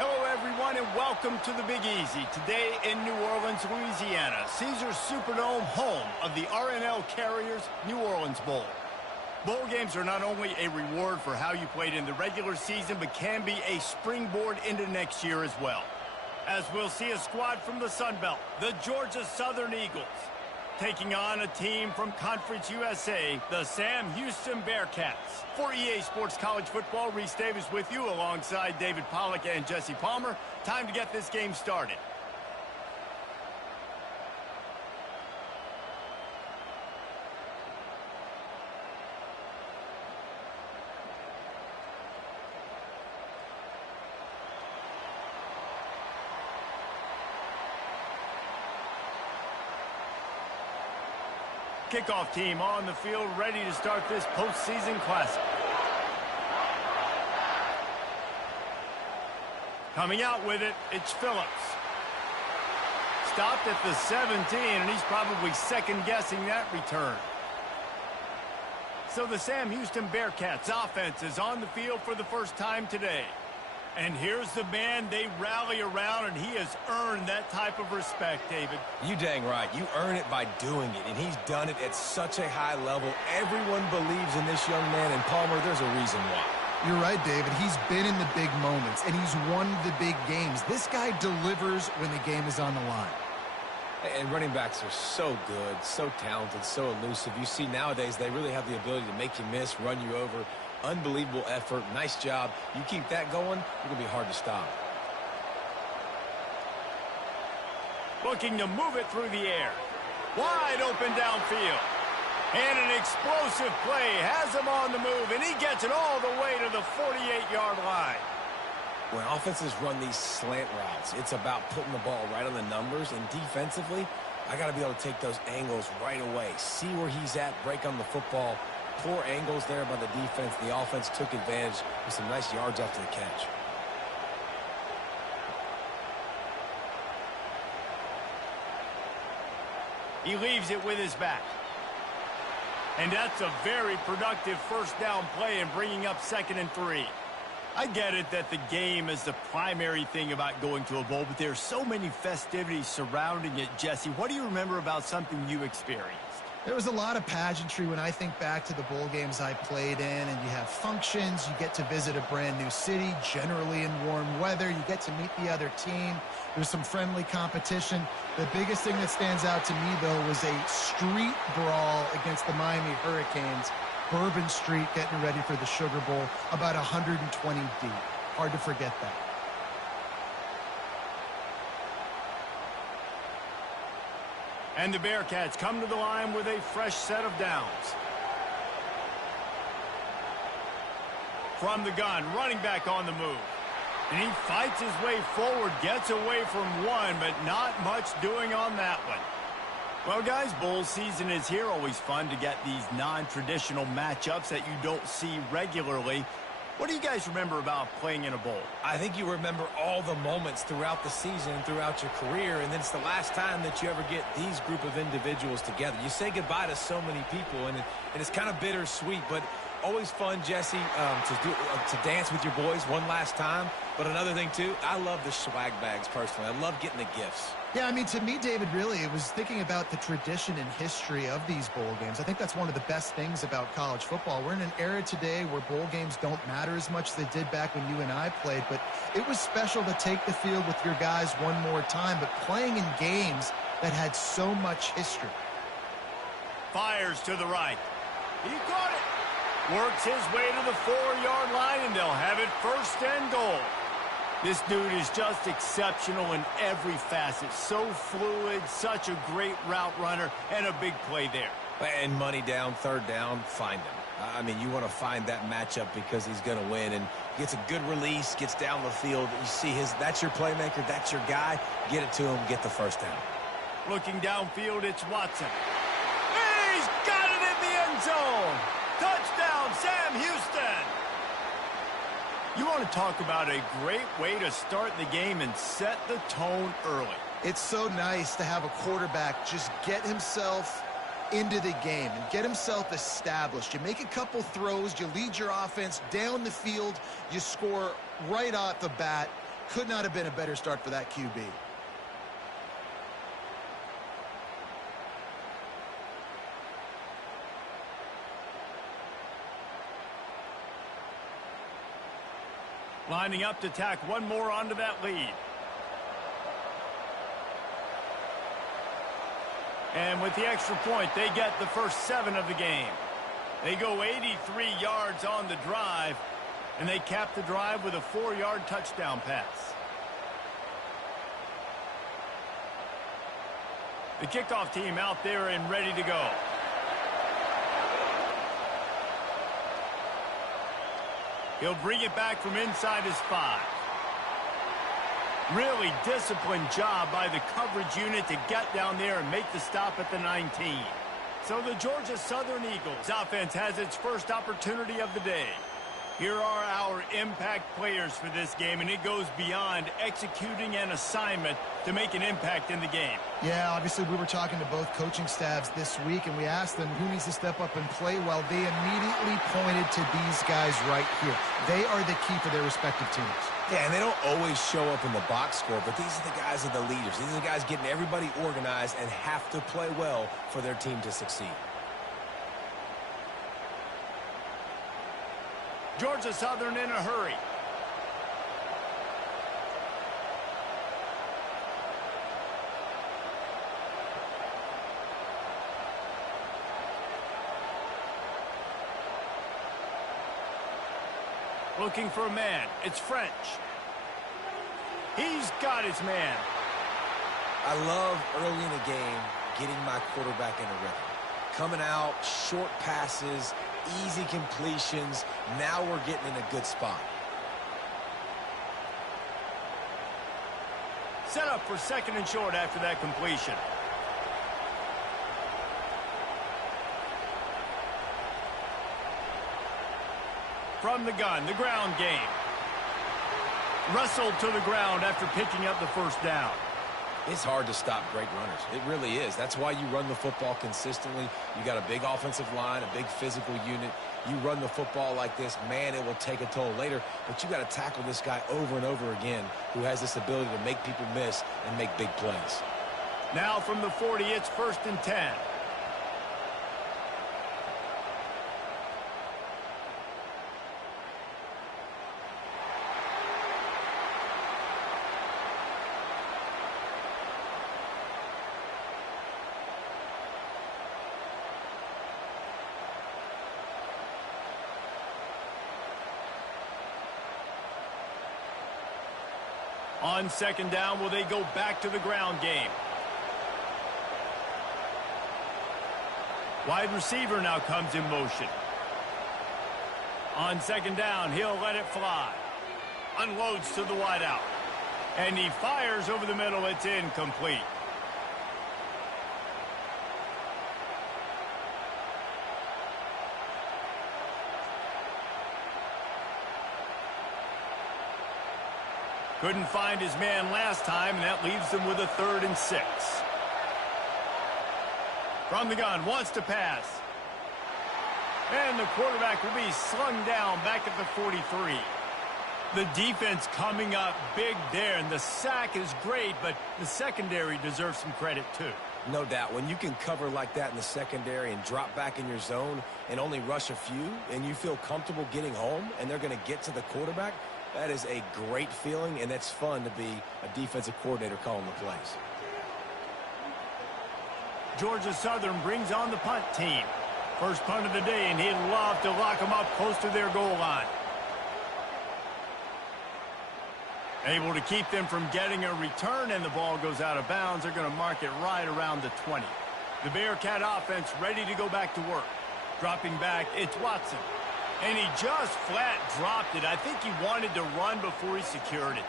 Hello, everyone, and welcome to the Big Easy. Today in New Orleans, Louisiana, Caesars Superdome, home of the RNL Carriers New Orleans Bowl. Bowl games are not only a reward for how you played in the regular season, but can be a springboard into next year as well. As we'll see a squad from the Sun Belt, the Georgia Southern Eagles, taking on a team from Conference USA, the Sam Houston Bearcats. For EA Sports College Football, Reese Davis with you alongside David Pollack and Jesse Palmer. Time to get this game started. Kickoff team on the field, ready to start this postseason classic. Coming out with it, it's Phillips. Stopped at the 17, and he's probably second-guessing that return. So the Sam Houston Bearcats offense is on the field for the first time today. And here's the man they rally around, and he has earned that type of respect, David. You dang right. You earn it by doing it, and he's done it at such a high level. Everyone believes in this young man, and Palmer, there's a reason why. You're right, David. He's been in the big moments, and he's won the big games. This guy delivers when the game is on the line. And running backs are so good, so talented, so elusive. You see nowadays they really have the ability to make you miss, run you over. Unbelievable effort. Nice job. You keep that going, you're going to be hard to stop. Looking to move it through the air. Wide open downfield. And an explosive play has him on the move, and he gets it all the way to the 48-yard line. When offenses run these slant routes, it's about putting the ball right on the numbers, and defensively, I got to be able to take those angles right away. See where he's at, break on the football. Poor angles there by the defense. The offense took advantage with some nice yards after the catch. He leaves it with his back. And that's a very productive first down play and bringing up 2nd and 3. I get it that the game is the primary thing about going to a bowl, but there's so many festivities surrounding it, Jesse. What do you remember about something you experienced? There was a lot of pageantry when I think back to the bowl games I played in, and you have functions, you get to visit a brand new city, generally in warm weather, you get to meet the other team, there's some friendly competition. The biggest thing that stands out to me, though, was a street brawl against the Miami Hurricanes, Bourbon Street getting ready for the Sugar Bowl, about 120 deep. Hard to forget that. And the Bearcats come to the line with a fresh set of downs. From the gun, running back on the move. And he fights his way forward, gets away from one, but not much doing on that one. Well, guys, bowl season is here. Always fun to get these non-traditional matchups that you don't see regularly. What do you guys remember about playing in a bowl? I think you remember all the moments throughout the season and throughout your career, and then it's the last time that you ever get these group of individuals together. You say goodbye to so many people, and it's kind of bittersweet, but always fun, Jesse, to dance with your boys one last time. But another thing, too, I love the swag bags personally. I love getting the gifts. Yeah, I mean, to me, David, really, it was thinking about the tradition and history of these bowl games. I think that's one of the best things about college football. We're in an era today where bowl games don't matter as much as they did back when you and I played, but it was special to take the field with your guys one more time, but playing in games that had so much history. Fires to the right. He caught it. Works his way to the 4-yard line, and they'll have it 1st and goal. This dude is just exceptional in every facet. So fluid, such a great route runner, and a big play there. And money down, 3rd down, find him. I mean, you want to find that matchup because he's going to win, and gets a good release, gets down the field. You see that's your playmaker, that's your guy. Get it to him, get the 1st down. Looking downfield, it's Watson. He's got it in the end zone. Touchdown, Sam Houston. You want to talk about a great way to start the game and set the tone early. It's so nice to have a quarterback just get himself into the game and get himself established. You make a couple throws, you lead your offense down the field, you score right off the bat, Could not have been a better start for that QB. Lining up to tack one more onto that lead. And with the extra point, they get the first 7 of the game. They go 83 yards on the drive, and they cap the drive with a 4-yard touchdown pass. The kickoff team out there and ready to go. He'll bring it back from inside his 5. Really disciplined job by the coverage unit to get down there and make the stop at the 19. So the Georgia Southern Eagles offense has its first opportunity of the day. Here are our impact players for this game, and it goes beyond executing an assignment to make an impact in the game. Yeah, obviously we were talking to both coaching staffs this week, and we asked them who needs to step up and play well. They immediately pointed to these guys right here. They are the key for their respective teams. Yeah, and they don't always show up in the box score, but these are the guys that are the leaders. These are the guys getting everybody organized and have to play well for their team to succeed. Georgia Southern in a hurry. Looking for a man. It's French. He's got his man. I love early in the game getting my quarterback in a rhythm. Coming out, short passes, easy completions. Now we're getting in a good spot. Set up for 2nd and short after that completion. From the gun, the ground game. Wrestled to the ground after picking up the first down. It's hard to stop great runners. It really is. That's why you run the football consistently. You got a big offensive line, a big physical unit. You run the football like this, man, it will take a toll later. But you got to tackle this guy over and over again who has this ability to make people miss and make big plays. Now from the 40, it's 1st and 10. On 2nd down, will they go back to the ground game? Wide receiver now comes in motion. On 2nd down, he'll let it fly. Unloads to the wideout. And he fires over the middle. It's incomplete. Couldn't find his man last time, and that leaves them with a 3rd and 6. From the gun, wants to pass. And the quarterback will be slung down back at the 43. The defense coming up big there, and the sack is great, but the secondary deserves some credit too. No doubt. When you can cover like that in the secondary and drop back in your zone and only rush a few, and you feel comfortable getting home, and they're going to get to the quarterback, that is a great feeling, and it's fun to be a defensive coordinator calling the plays. Georgia Southern brings on the punt team. First punt of the day, and he'd love to lock them up close to their goal line. Able to keep them from getting a return, and the ball goes out of bounds. They're going to mark it right around the 20. The Bearcat offense ready to go back to work. Dropping back, it's Watson. And he just flat dropped it. I think he wanted to run before he secured it.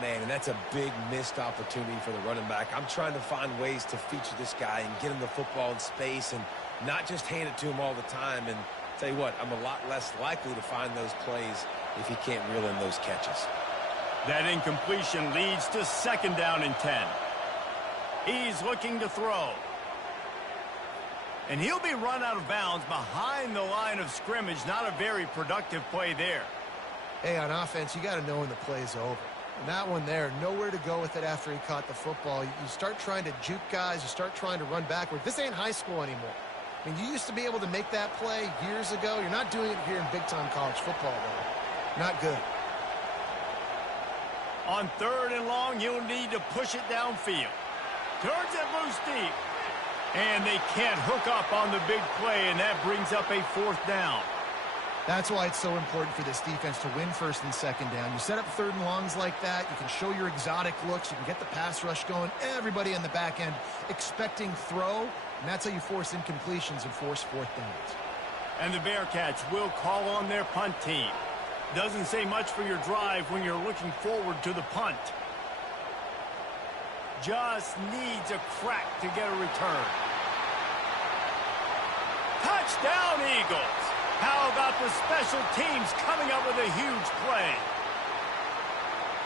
Man, and that's a big missed opportunity for the running back. I'm trying to find ways to feature this guy and get him the football in space and not just hand it to him all the time. And tell you what, I'm a lot less likely to find those plays if he can't reel in those catches. That incompletion leads to 2nd down and 10. He's looking to throw. And he'll be run out of bounds behind the line of scrimmage. Not a very productive play there. Hey, on offense, you got to know when the play's over. And that one there, nowhere to go with it after he caught the football. You start trying to juke guys. You start trying to run backward. This ain't high school anymore. I mean, you used to be able to make that play years ago. You're not doing it here in big-time college football, though. Not good. On 3rd and long, you'll need to push it downfield. Turns it loose deep. And they can't hook up on the big play, and that brings up a 4th down. That's why it's so important for this defense to win 1st and 2nd down. You set up 3rd and longs like that. You can show your exotic looks. You can get the pass rush going. Everybody on the back end expecting throw, and that's how you force incompletions and force 4th downs. And the Bearcats will call on their punt team. Doesn't say much for your drive when you're looking forward to the punt. Just needs a crack to get a return. Touchdown, Eagles! How about the special teams coming up with a huge play?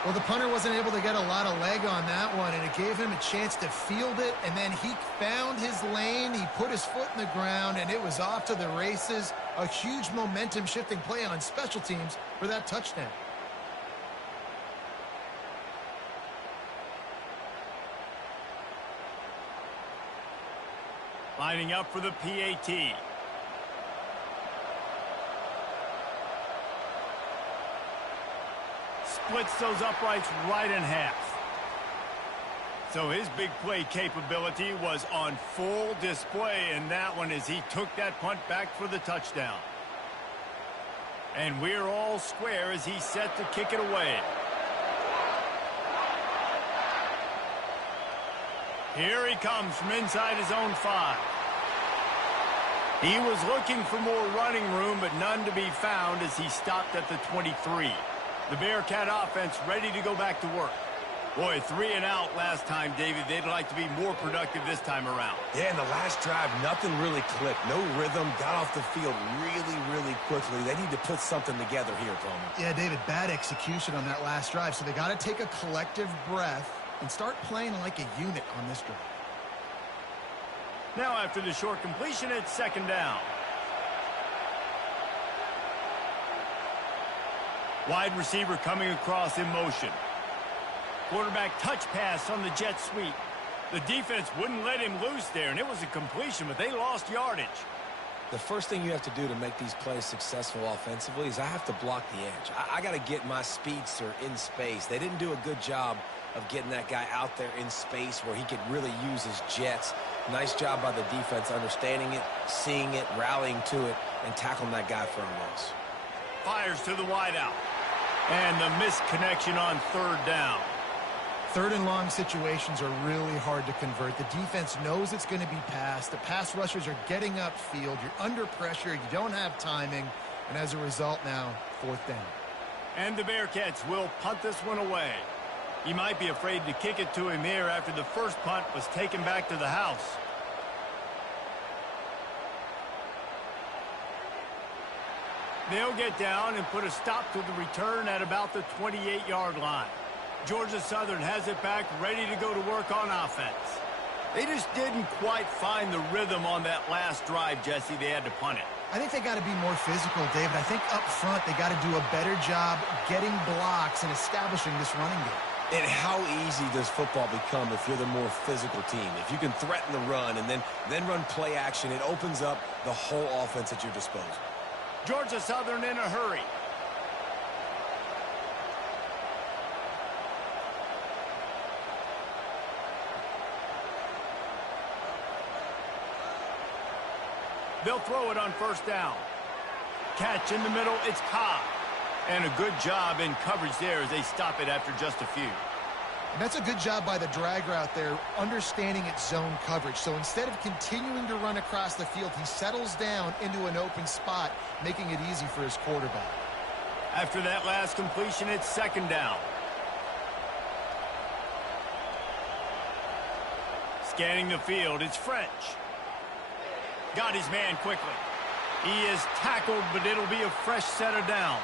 Well, the punter wasn't able to get a lot of leg on that one, and it gave him a chance to field it, and then he found his lane. He put his foot in the ground, and it was off to the races. A huge momentum-shifting play on special teams for that touchdown. Lining up for the PAT. Splits those uprights right in half. So his big play capability was on full display in that one as he took that punt back for the touchdown. And we're all square as he's set to kick it away. Here he comes from inside his own 5. He was looking for more running room, but none to be found as he stopped at the 23. The Bearcat offense ready to go back to work. Boy, 3 and out last time, David. They'd like to be more productive this time around. Yeah, in the last drive, nothing really clicked. No rhythm, got off the field really quickly. They need to put something together here, Palmer. Yeah, David, bad execution on that last drive, so they got to take a collective breath and start playing like a unit on this drive. Now after the short completion, it's 2nd down. Wide receiver coming across in motion. Quarterback touch pass on the jet sweep. The defense wouldn't let him loose there, and it was a completion, but they lost yardage. The first thing you have to do to make these plays successful offensively is I have to block the edge. I got to get my speedster in space. They didn't do a good job of getting that guy out there in space where he could really use his jets. Nice job by the defense understanding it, seeing it, rallying to it, and tackling that guy for a loss. Fires to the wideout. And the missed connection on 3rd down. 3rd and long situations are really hard to convert. The defense knows it's going to be passed. The pass rushers are getting upfield. You're under pressure. You don't have timing. And as a result now, 4th down. And the Bearcats will punt this one away. He might be afraid to kick it to him here after the first punt was taken back to the house. They'll get down and put a stop to the return at about the 28-yard line. Georgia Southern has it back, ready to go to work on offense. They just didn't quite find the rhythm on that last drive, Jesse. They had to punt it. I think they got to be more physical, David. I think up front they got to do a better job getting blocks and establishing this running game. And how easy does football become if you're the more physical team? If you can threaten the run and then run play action, it opens up the whole offense at your disposal. Georgia Southern in a hurry. They'll throw it on 1st down. Catch in the middle, it's Cobb. And a good job in coverage there as they stop it after just a few. And that's a good job by the drag route there, understanding its zone coverage. So instead of continuing to run across the field, he settles down into an open spot, making it easy for his quarterback. After that last completion, it's 2nd down. Scanning the field, it's French. Got his man quickly. He is tackled, but it'll be a fresh set of downs.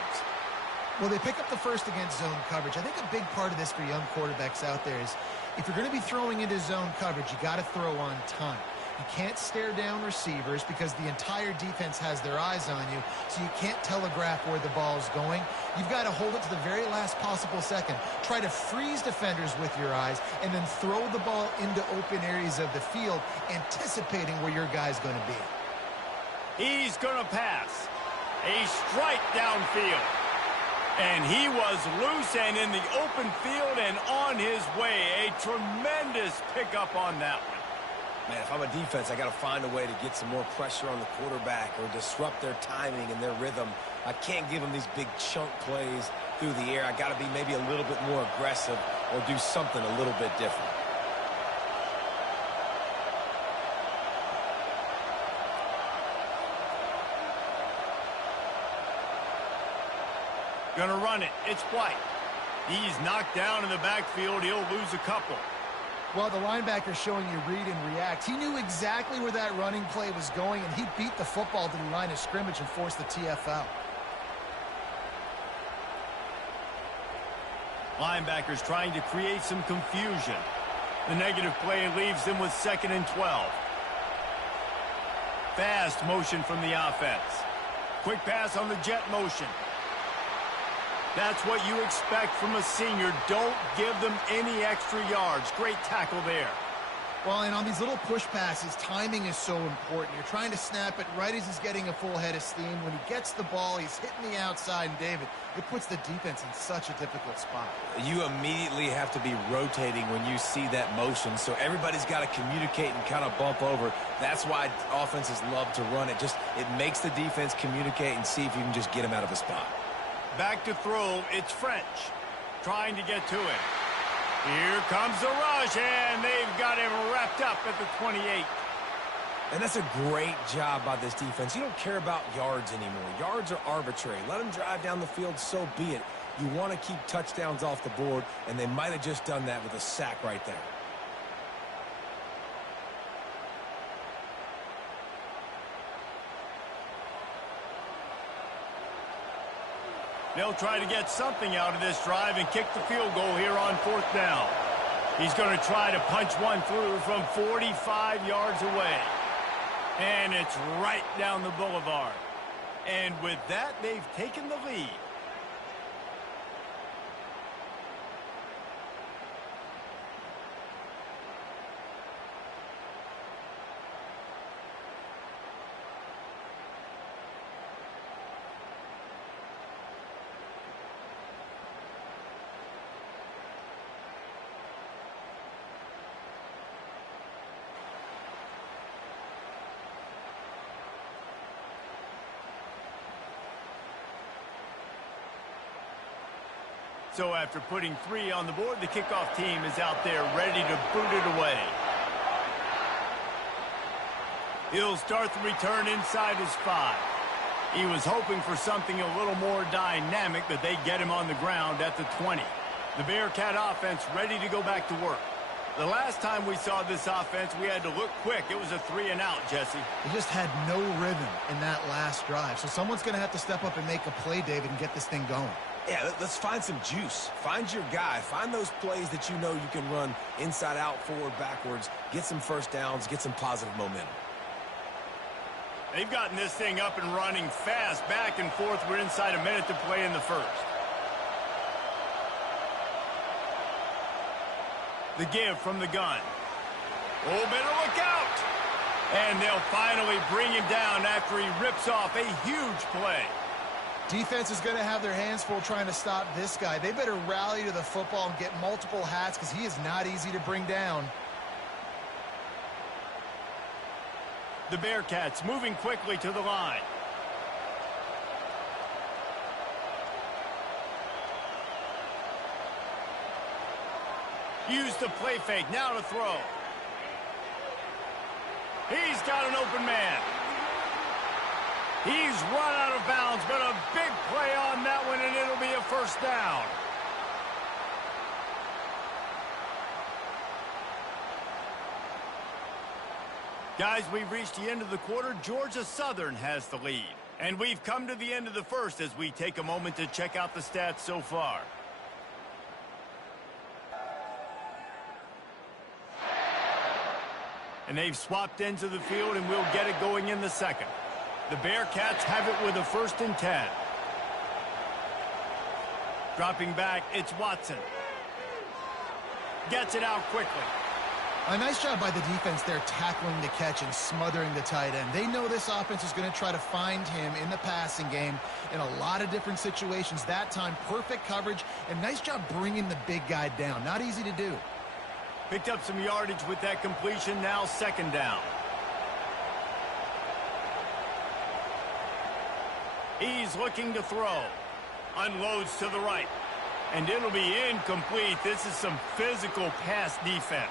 Well, they pick up the first against zone coverage. I think a big part of this for young quarterbacks out there is if you're going to be throwing into zone coverage, you got to throw on time. You can't stare down receivers because the entire defense has their eyes on you, so you can't telegraph where the ball's going. You've got to hold it to the very last possible second. Try to freeze defenders with your eyes and then throw the ball into open areas of the field, anticipating where your guy's going to be. He's going to pass. A strike downfield. And he was loose and in the open field and on his way. A tremendous pickup on that one. Man, if I'm a defense, I got to find a way to get some more pressure on the quarterback or disrupt their timing and their rhythm. I can't give them these big chunk plays through the air. I got to be maybe a little bit more aggressive or do something a little bit different. Gonna run it. It's White. He's knocked down in the backfield. He'll lose a couple. Well, the linebacker's showing you read and react. He knew exactly where that running play was going, and he beat the football to the line of scrimmage and forced the TFL. Linebackers trying to create some confusion. The negative play leaves them with 2nd and 12. Fast motion from the offense. Quick pass on the jet motion. That's what you expect from a senior. Don't give them any extra yards. Great tackle there. Well, and on these little push passes, timing is so important. You're trying to snap it right as he's getting a full head of steam. When he gets the ball, he's hitting the outside, and David, it puts the defense in such a difficult spot. You immediately have to be rotating when you see that motion, so everybody's got to communicate and kind of bump over. That's why offenses love to run it. It makes the defense communicate and see if you can just get him out of a spot. Back to throw, it's French. Trying to get to it. Here comes the rush, and they've got him wrapped up at the 28. And that's a great job by this defense. You don't care about yards anymore. Yards are arbitrary. Let them drive down the field, so be it. You want to keep touchdowns off the board, and they might have just done that with a sack right there. They'll try to get something out of this drive and kick the field goal here on 4th down. He's going to try to punch one through from 45 yards away. And it's right down the boulevard. And with that, they've taken the lead. So after putting 3 on the board, the kickoff team is out there ready to boot it away. He'll start the return inside his 5. He was hoping for something a little more dynamic, but they get him on the ground at the 20. The Bearcat offense ready to go back to work. The last time we saw this offense, we had to look quick. It was a 3-and-out, Jesse. They just had no rhythm in that last drive. So someone's going to have to step up and make a play, David, and get this thing going. Yeah, let's find some juice. Find your guy. Find those plays that you know you can run inside out, forward, backwards. Get some first downs. Get some positive momentum. They've gotten this thing up and running fast, back and forth. We're inside a minute to play in the first. The give from the gun. Oh, better look out. And they'll finally bring him down after he rips off a huge play. Defense is going to have their hands full trying to stop this guy. They better rally to the football and get multiple hats because he is not easy to bring down. The Bearcats moving quickly to the line. Use the play fake. Now to throw. He's got an open man. He's run out of bounds, but a big play on that one, and it'll be a first down. Guys, we've reached the end of the quarter. Georgia Southern has the lead. And we've come to the end of the first as we take a moment to check out the stats so far. And they've swapped ends of the field, and we'll get it going in the second. The Bearcats have it with a 1st and 10. Dropping back, it's Watson. Gets it out quickly. A nice job by the defense there tackling the catch and smothering the tight end. They know this offense is going to try to find him in the passing game in a lot of different situations. That time, perfect coverage, and nice job bringing the big guy down. Not easy to do. Picked up some yardage with that completion, now 2nd down. He's looking to throw. Unloads to the right. And it'll be incomplete. This is some physical pass defense.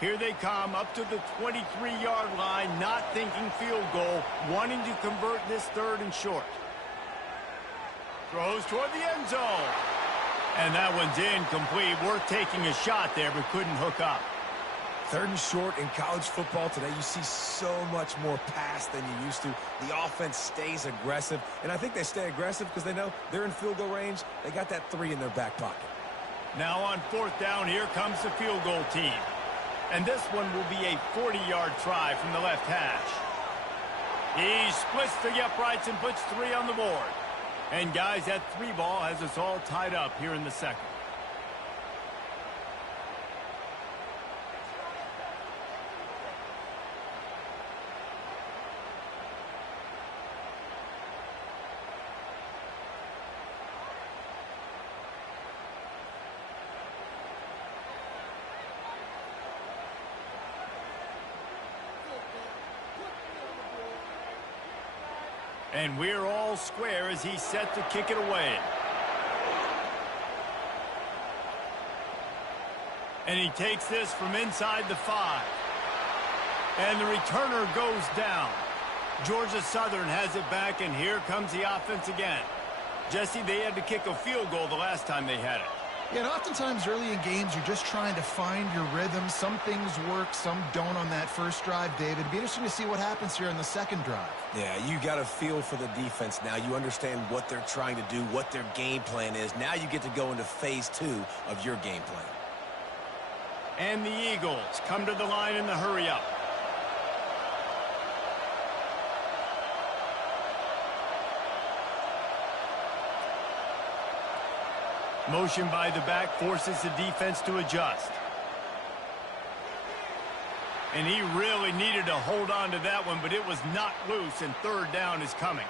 Here they come up to the 23-yard line, not thinking field goal, wanting to convert this 3rd and short. Throws toward the end zone. And that one's incomplete. Worth taking a shot there, but couldn't hook up. 3rd and short in college football today, you see so much more pass than you used to. The offense stays aggressive, and I think they stay aggressive because they know they're in field goal range. They got that 3 in their back pocket. Now on 4th down, here comes the field goal team. And this one will be a 40-yard try from the left hash. He splits the uprights and puts 3 on the board. And guys, that 3 ball has us all tied up here in the second. And we're all square as he's set to kick it away. And he takes this from inside the 5. And the returner goes down. Georgia Southern has it back, and here comes the offense again. Jesse, they had to kick a field goal the last time they had it. Yeah, and oftentimes early in games, you're just trying to find your rhythm. Some things work, some don't on that first drive, David. It'd be interesting to see what happens here on the second drive. Yeah, you got a feel for the defense now. You understand what they're trying to do, what their game plan is. Now you get to go into phase 2 of your game plan. And the Eagles come to the line in the hurry-up. Motion by the back forces the defense to adjust. And he really needed to hold on to that one, but it was knocked loose, and 3rd down is coming.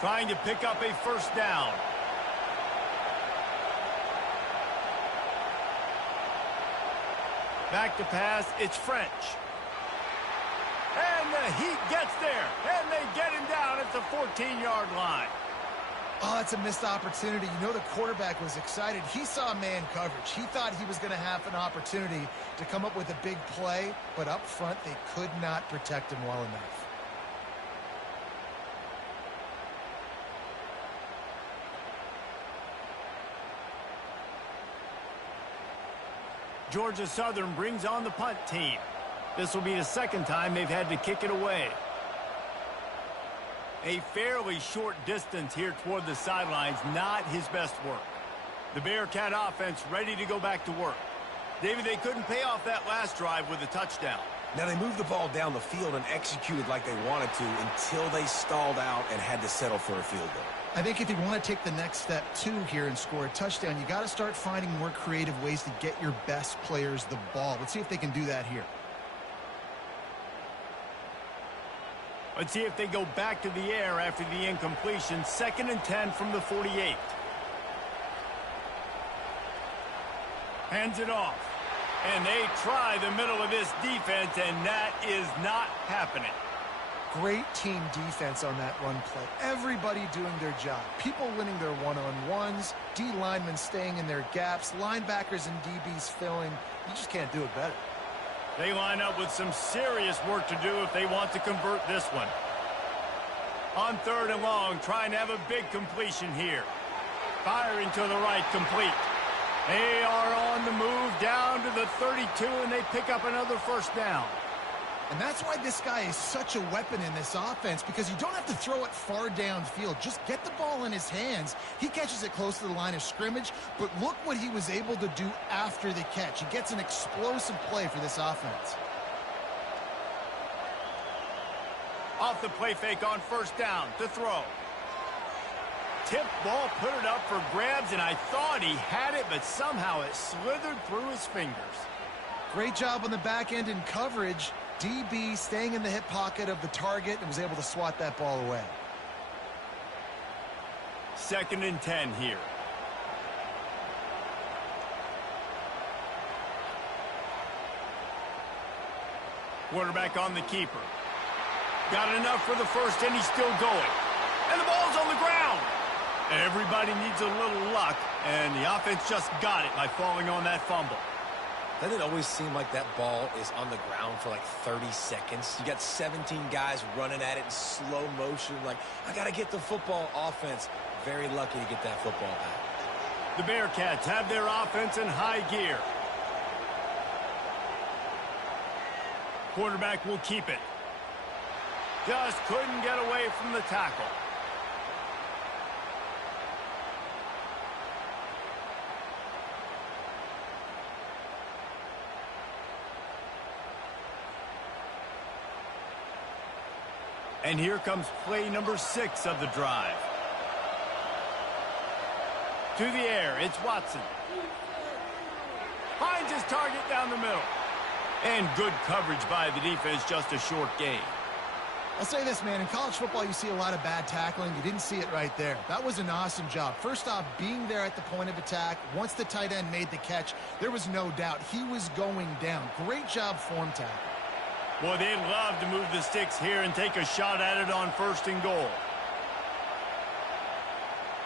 Trying to pick up a 1st down. Back to pass, it's French. And the Heat gets there, and they get him down at the 14-yard line. Oh, that's a missed opportunity. You know the quarterback was excited. He saw man coverage. He thought he was going to have an opportunity to come up with a big play, but up front they could not protect him well enough. Georgia Southern brings on the punt team. This will be the 2nd time they've had to kick it away. A fairly short distance here toward the sidelines, not his best work. The Bearcat offense ready to go back to work. David, they couldn't pay off that last drive with a touchdown. Now they moved the ball down the field and executed like they wanted to until they stalled out and had to settle for a field goal. I think if you want to take the next step too here and score a touchdown, you got to start finding more creative ways to get your best players the ball. Let's see if they can do that here. Let's see if they go back to the air after the incompletion. 2nd and 10 from the 48. Hands it off. And they try the middle of this defense, and that is not happening. Great team defense on that run play. Everybody doing their job. People winning their one-on-ones, D linemen staying in their gaps, linebackers and DBs filling. You just can't do it better. They line up with some serious work to do if they want to convert this one. On 3rd and long, trying to have a big completion here. Firing to the right, complete. They are on the move down to the 32, and they pick up another first down. And that's why this guy is such a weapon in this offense, because you don't have to throw it far downfield. Just get the ball in his hands. He catches it close to the line of scrimmage, but look what he was able to do after the catch. He gets an explosive play for this offense. Off the play fake on first down to throw. Tip ball, put it up for grabs, and I thought he had it, but somehow it slithered through his fingers. Great job on the back end in coverage. DB staying in the hip pocket of the target and was able to swat that ball away. 2nd and 10 here. Quarterback on the keeper. Got enough for the first, and he's still going. And the ball's on the ground. Everybody needs a little luck, and the offense just got it by falling on that fumble. Doesn't it always seem like that ball is on the ground for like 30 seconds? You got 17 guys running at it in slow motion. Like, I got to get the football. Offense, very lucky to get that football back. The Bearcats have their offense in high gear. Quarterback will keep it. Just couldn't get away from the tackle. And here comes play number 6 of the drive. To the air, it's Watson. Finds his target down the middle. And good coverage by the defense, just a short gain. I'll say this, man. In college football, you see a lot of bad tackling. You didn't see it right there. That was an awesome job. First off, being there at the point of attack. Once the tight end made the catch, there was no doubt he was going down. Great job form tackle. Boy, they'd love to move the sticks here and take a shot at it on 1st and goal.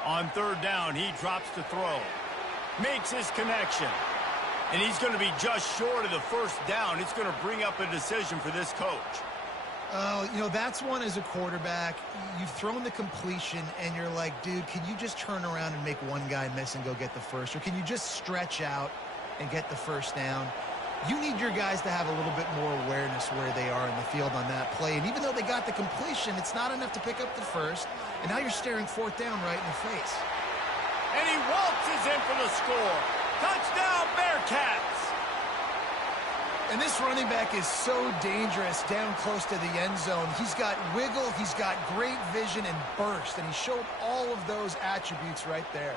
On 3rd down, he drops to throw. Makes his connection. And he's going to be just short of the first down. It's going to bring up a decision for this coach. Oh, you know, that's one as a quarterback. You've thrown the completion, and you're like, dude, can you just turn around and make one guy miss and go get the first? Or can you just stretch out and get the first down? You need your guys to have a little bit more awareness where they are in the field on that play. And even though they got the completion, it's not enough to pick up the first. And now you're staring 4th down right in the face. And he waltzes in for the score. Touchdown, Bearcats! And this running back is so dangerous down close to the end zone. He's got wiggle, he's got great vision and burst. And he showed all of those attributes right there.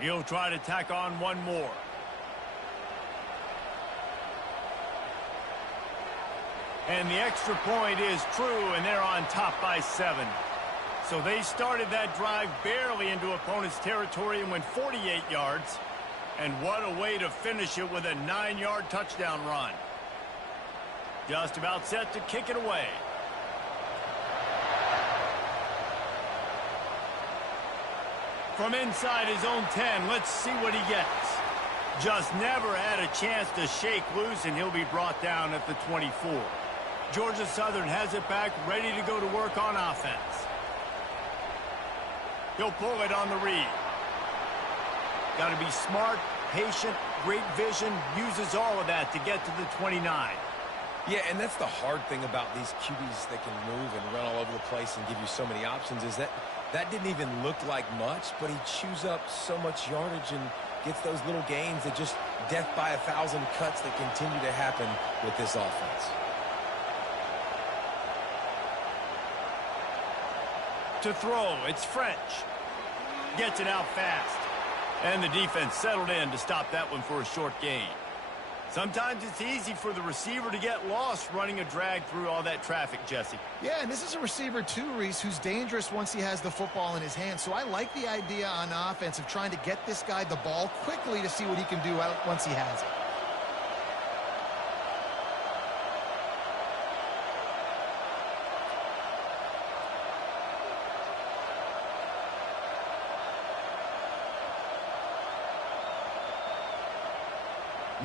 He'll try to tack on one more. And the extra point is true, and they're on top by 7. So they started that drive barely into opponent's territory and went 48 yards. And what a way to finish it with a 9-yard touchdown run. Just about set to kick it away. From inside his own 10, let's see what he gets. Just never had a chance to shake loose, and he'll be brought down at the 24. Georgia Southern has it back, ready to go to work on offense. He'll pull it on the read. Got to be smart, patient, great vision, uses all of that to get to the 29. Yeah, and that's the hard thing about these QBs that can move and run all over the place and give you so many options is that didn't even look like much, but he chews up so much yardage and gets those little gains that just death by 1,000 cuts that continue to happen with this offense. To throw, it's French. Gets it out fast. And the defense settled in to stop that one for a short gain. Sometimes it's easy for the receiver to get lost running a drag through all that traffic, Jesse. Yeah, and this is a receiver too, Reese, who's dangerous once he has the football in his hands. So I like the idea on offense of trying to get this guy the ball quickly to see what he can do once he has it.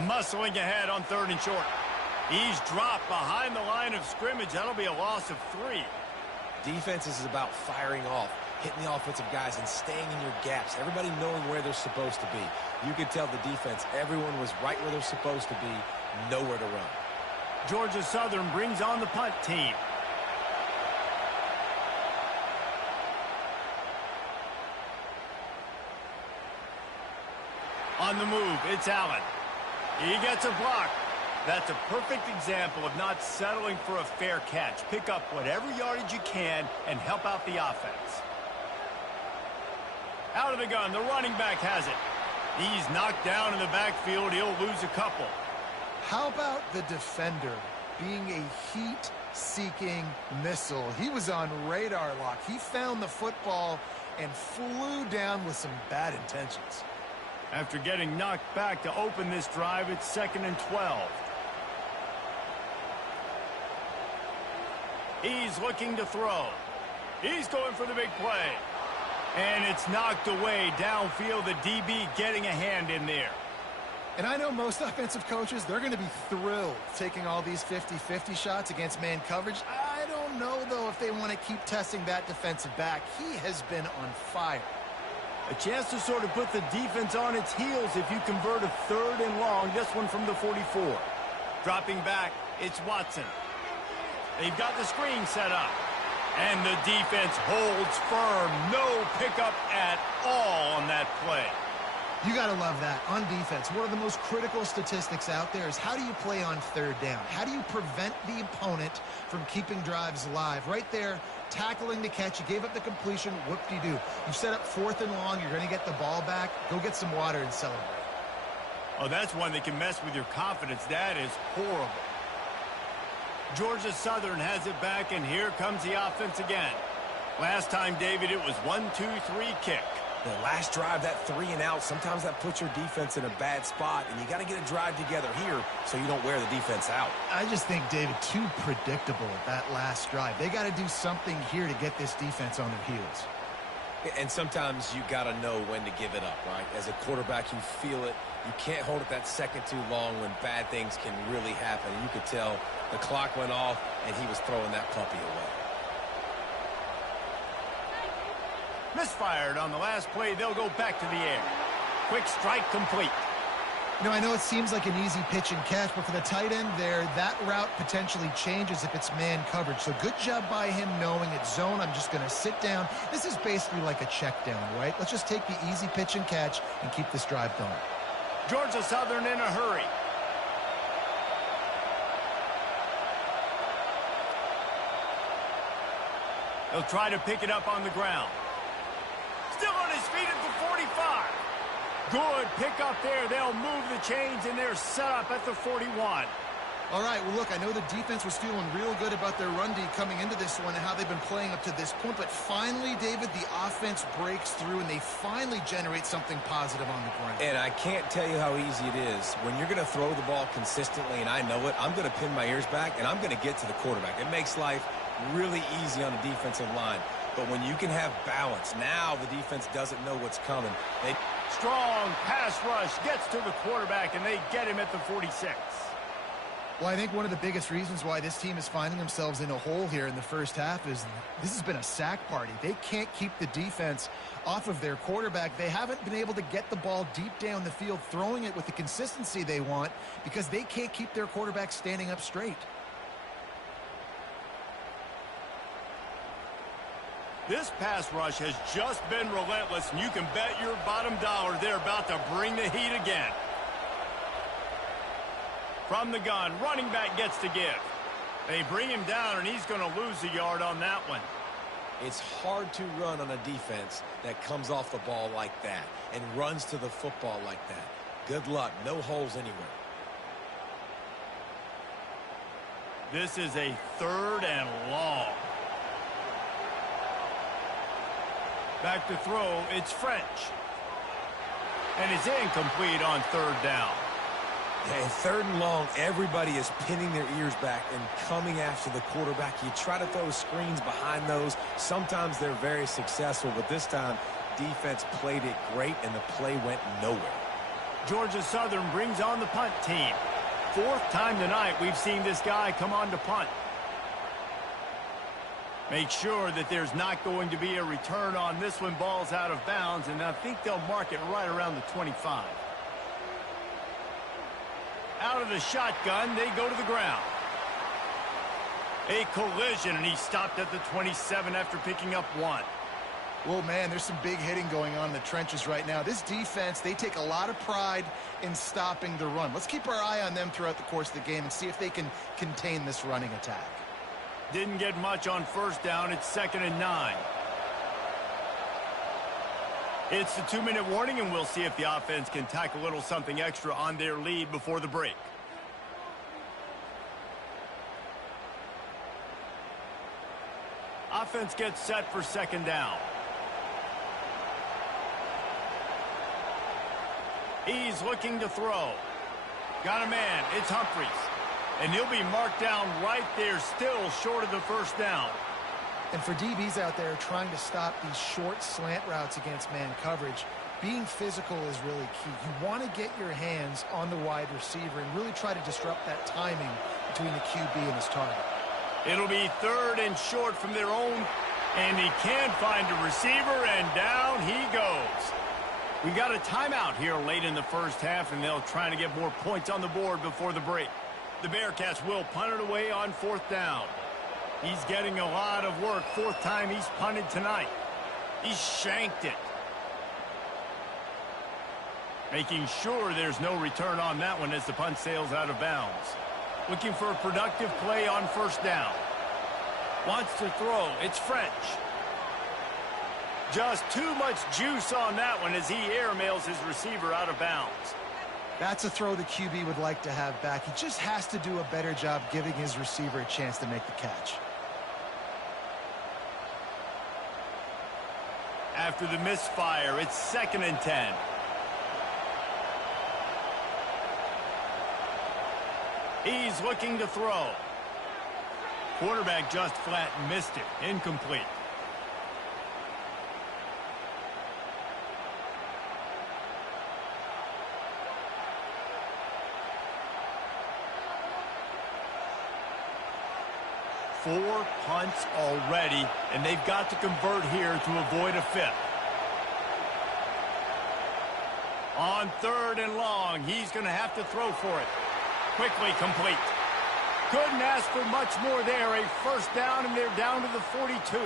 Muscling ahead on 3rd and short. He's dropped behind the line of scrimmage. That'll be a loss of 3. Defense is about firing off, hitting the offensive guys, and staying in your gaps. Everybody knowing where they're supposed to be. You could tell the defense, everyone was right where they're supposed to be, nowhere to run. Georgia Southern brings on the punt team. On the move, it's Allen. He gets a block. That's a perfect example of not settling for a fair catch. Pick up whatever yardage you can and help out the offense. Out of the gun, the running back has it. He's knocked down in the backfield. He'll lose a couple. How about the defender being a heat-seeking missile? He was on radar lock. He found the football and flew down with some bad intentions. After getting knocked back to open this drive, it's 2nd and 12. He's looking to throw. He's going for the big play. And it's knocked away downfield. The DB getting a hand in there. And I know most offensive coaches, they're going to be thrilled taking all these 50-50 shots against man coverage. I don't know, though, if they want to keep testing that defensive back. He has been on fire. A chance to sort of put the defense on its heels if you convert a 3rd and long. This one from the 44. Dropping back, it's Watson. They've got the screen set up. And the defense holds firm. No pickup at all on that play. You got to love that. On defense, one of the most critical statistics out there is how do you play on 3rd down? How do you prevent the opponent from keeping drives alive? Right there, tackling the catch. You gave up the completion. Whoop-de-doo. You set up 4th and long. You're going to get the ball back. Go get some water and celebrate. Oh, that's one that can mess with your confidence. That is horrible. Georgia Southern has it back, and here comes the offense again. Last time, David, it was 1-2-3 kick. The last drive, that 3 and out, sometimes that puts your defense in a bad spot, and you got to get a drive together here so you don't wear the defense out. I just think, David, too predictable that last drive. They got to do something here to get this defense on their heels. And sometimes you got to know when to give it up, right? As a quarterback, you feel it. You can't hold it that second too long when bad things can really happen. And you could tell the clock went off, and he was throwing that puppy away. Misfired on the last play. They'll go back to the air. Quick strike complete. You know, I know it seems like an easy pitch and catch, but for the tight end there, that route potentially changes if it's man coverage. So good job by him knowing it's zone. I'm just going to sit down. This is basically like a check down, right? Let's just take the easy pitch and catch and keep this drive going. Georgia Southern in a hurry. He'll try to pick it up on the ground. Still on his feet at the 45. Good pick up there. They'll move the chains, and they're set up at the 41. All right, well, look, I know the defense was feeling real good about their run D coming into this one and how they've been playing up to this point. But finally, David, the offense breaks through, and they finally generate something positive on the ground. And I can't tell you how easy it is. When you're going to throw the ball consistently, and I know it, I'm going to pin my ears back, and I'm going to get to the quarterback. It makes life really easy on the defensive line. But when you can have balance, now the defense doesn't know what's coming. Strong pass rush gets to the quarterback, and they get him at the 46. Well, I think one of the biggest reasons why this team is finding themselves in a hole here in the first half is this has been a sack party. They can't keep the defense off of their quarterback. They haven't been able to get the ball deep down the field, throwing it with the consistency they want because they can't keep their quarterback standing up straight. This pass rush has just been relentless, and you can bet your bottom dollar they're about to bring the heat again. From the gun, running back gets to give. They bring him down, and he's going to lose a yard on that one. It's hard to run on a defense that comes off the ball like that and runs to the football like that. Good luck. No holes anywhere. This is a 3rd and long. Back to throw, it's French. And it's incomplete on 3rd down. And 3rd and long, everybody is pinning their ears back and coming after the quarterback. You try to throw screens behind those. Sometimes they're very successful, but this time defense played it great and the play went nowhere. Georgia Southern brings on the punt team. Fourth time tonight we've seen this guy come on to punt. Make sure that there's not going to be a return on this one. Ball's out of bounds, and I think they'll mark it right around the 25. Out of the shotgun, they go to the ground. A collision, and he stopped at the 27 after picking up 1. Well, man, there's some big hitting going on in the trenches right now. This defense, they take a lot of pride in stopping the run. Let's keep our eye on them throughout the course of the game and see if they can contain this running attack. Didn't get much on first down. It's 2nd and 9. It's the 2-minute warning, and we'll see if the offense can tack a little something extra on their lead before the break. Offense gets set for 2nd down. He's looking to throw. Got a man. It's Humphries. And he'll be marked down right there, still short of the first down. And for DBs out there trying to stop these short slant routes against man coverage, being physical is really key. You want to get your hands on the wide receiver and really try to disrupt that timing between the QB and his target. It'll be 3rd and short from their own, and he can't find a receiver, and down he goes. We got a timeout here late in the first half, and they'll try to get more points on the board before the break. The Bearcats will punt it away on 4th down. He's getting a lot of work. 4th time he's punted tonight. He shanked it. Making sure there's no return on that one as the punt sails out of bounds. Looking for a productive play on 1st down. Wants to throw. It's French. Just too much juice on that one as he airmails his receiver out of bounds. That's a throw the QB would like to have back. He just has to do a better job giving his receiver a chance to make the catch. After the misfire, it's 2nd and 10. He's looking to throw. Quarterback just flat missed it. Incomplete. Four punts already, and they've got to convert here to avoid a 5th. On 3rd and long, he's going to have to throw for it. Quickly complete. Couldn't ask for much more there. A 1st down, and they're down to the 42.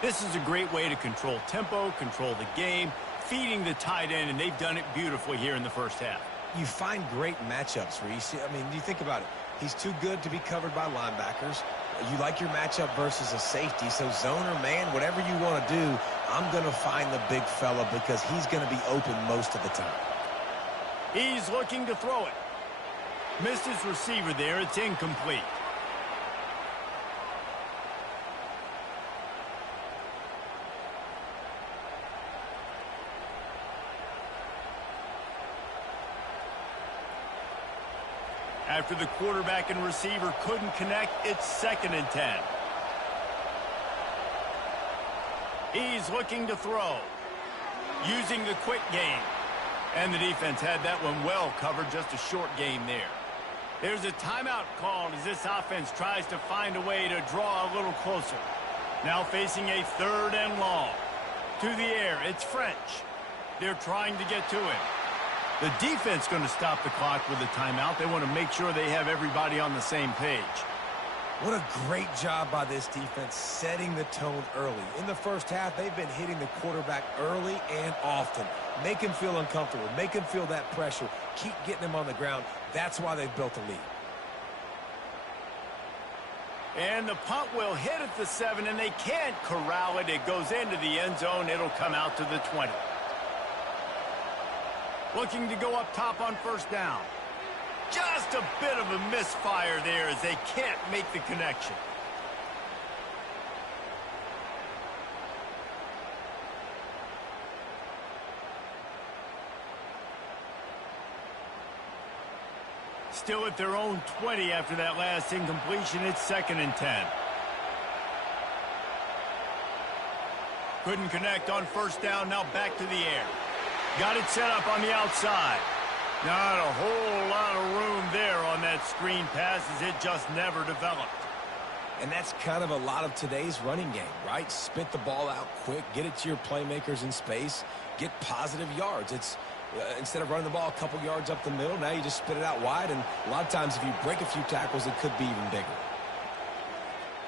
This is a great way to control tempo, control the game, feeding the tight end, and they've done it beautifully here in the first half. You find great matchups where you see, you think about it. He's too good to be covered by linebackers. You like your matchup versus a safety, so zone or man, whatever you want to do, I'm going to find the big fella because he's going to be open most of the time. He's looking to throw it. Missed his receiver there. It's incomplete. After the quarterback and receiver couldn't connect, it's 2nd and 10. He's looking to throw. Using the quick game. And the defense had that one well covered, just a short game there. There's a timeout called as this offense tries to find a way to draw a little closer. Now facing a 3rd and long. To the air, it's French. They're trying to get to him. The defense going to stop the clock with a timeout. They want to make sure they have everybody on the same page. What a great job by this defense setting the tone early. In the first half, they've been hitting the quarterback early and often. Make him feel uncomfortable. Make him feel that pressure. Keep getting him on the ground. That's why they've built a lead. And the punt will hit at the 7, and they can't corral it. It goes into the end zone. It'll come out to the 20. Looking to go up top on 1st down. Just a bit of a misfire there as they can't make the connection. Still at their own 20 after that last incompletion. It's 2nd and 10. Couldn't connect on 1st down. Now back to the air. Got it set up on the outside. Not a whole lot of room there on that screen pass as it just never developed. And that's kind of a lot of today's running game, right? Spit the ball out quick, get it to your playmakers in space, get positive yards. It's instead of running the ball a couple yards up the middle, now you just spit it out wide, and a lot of times if you break a few tackles, it could be even bigger.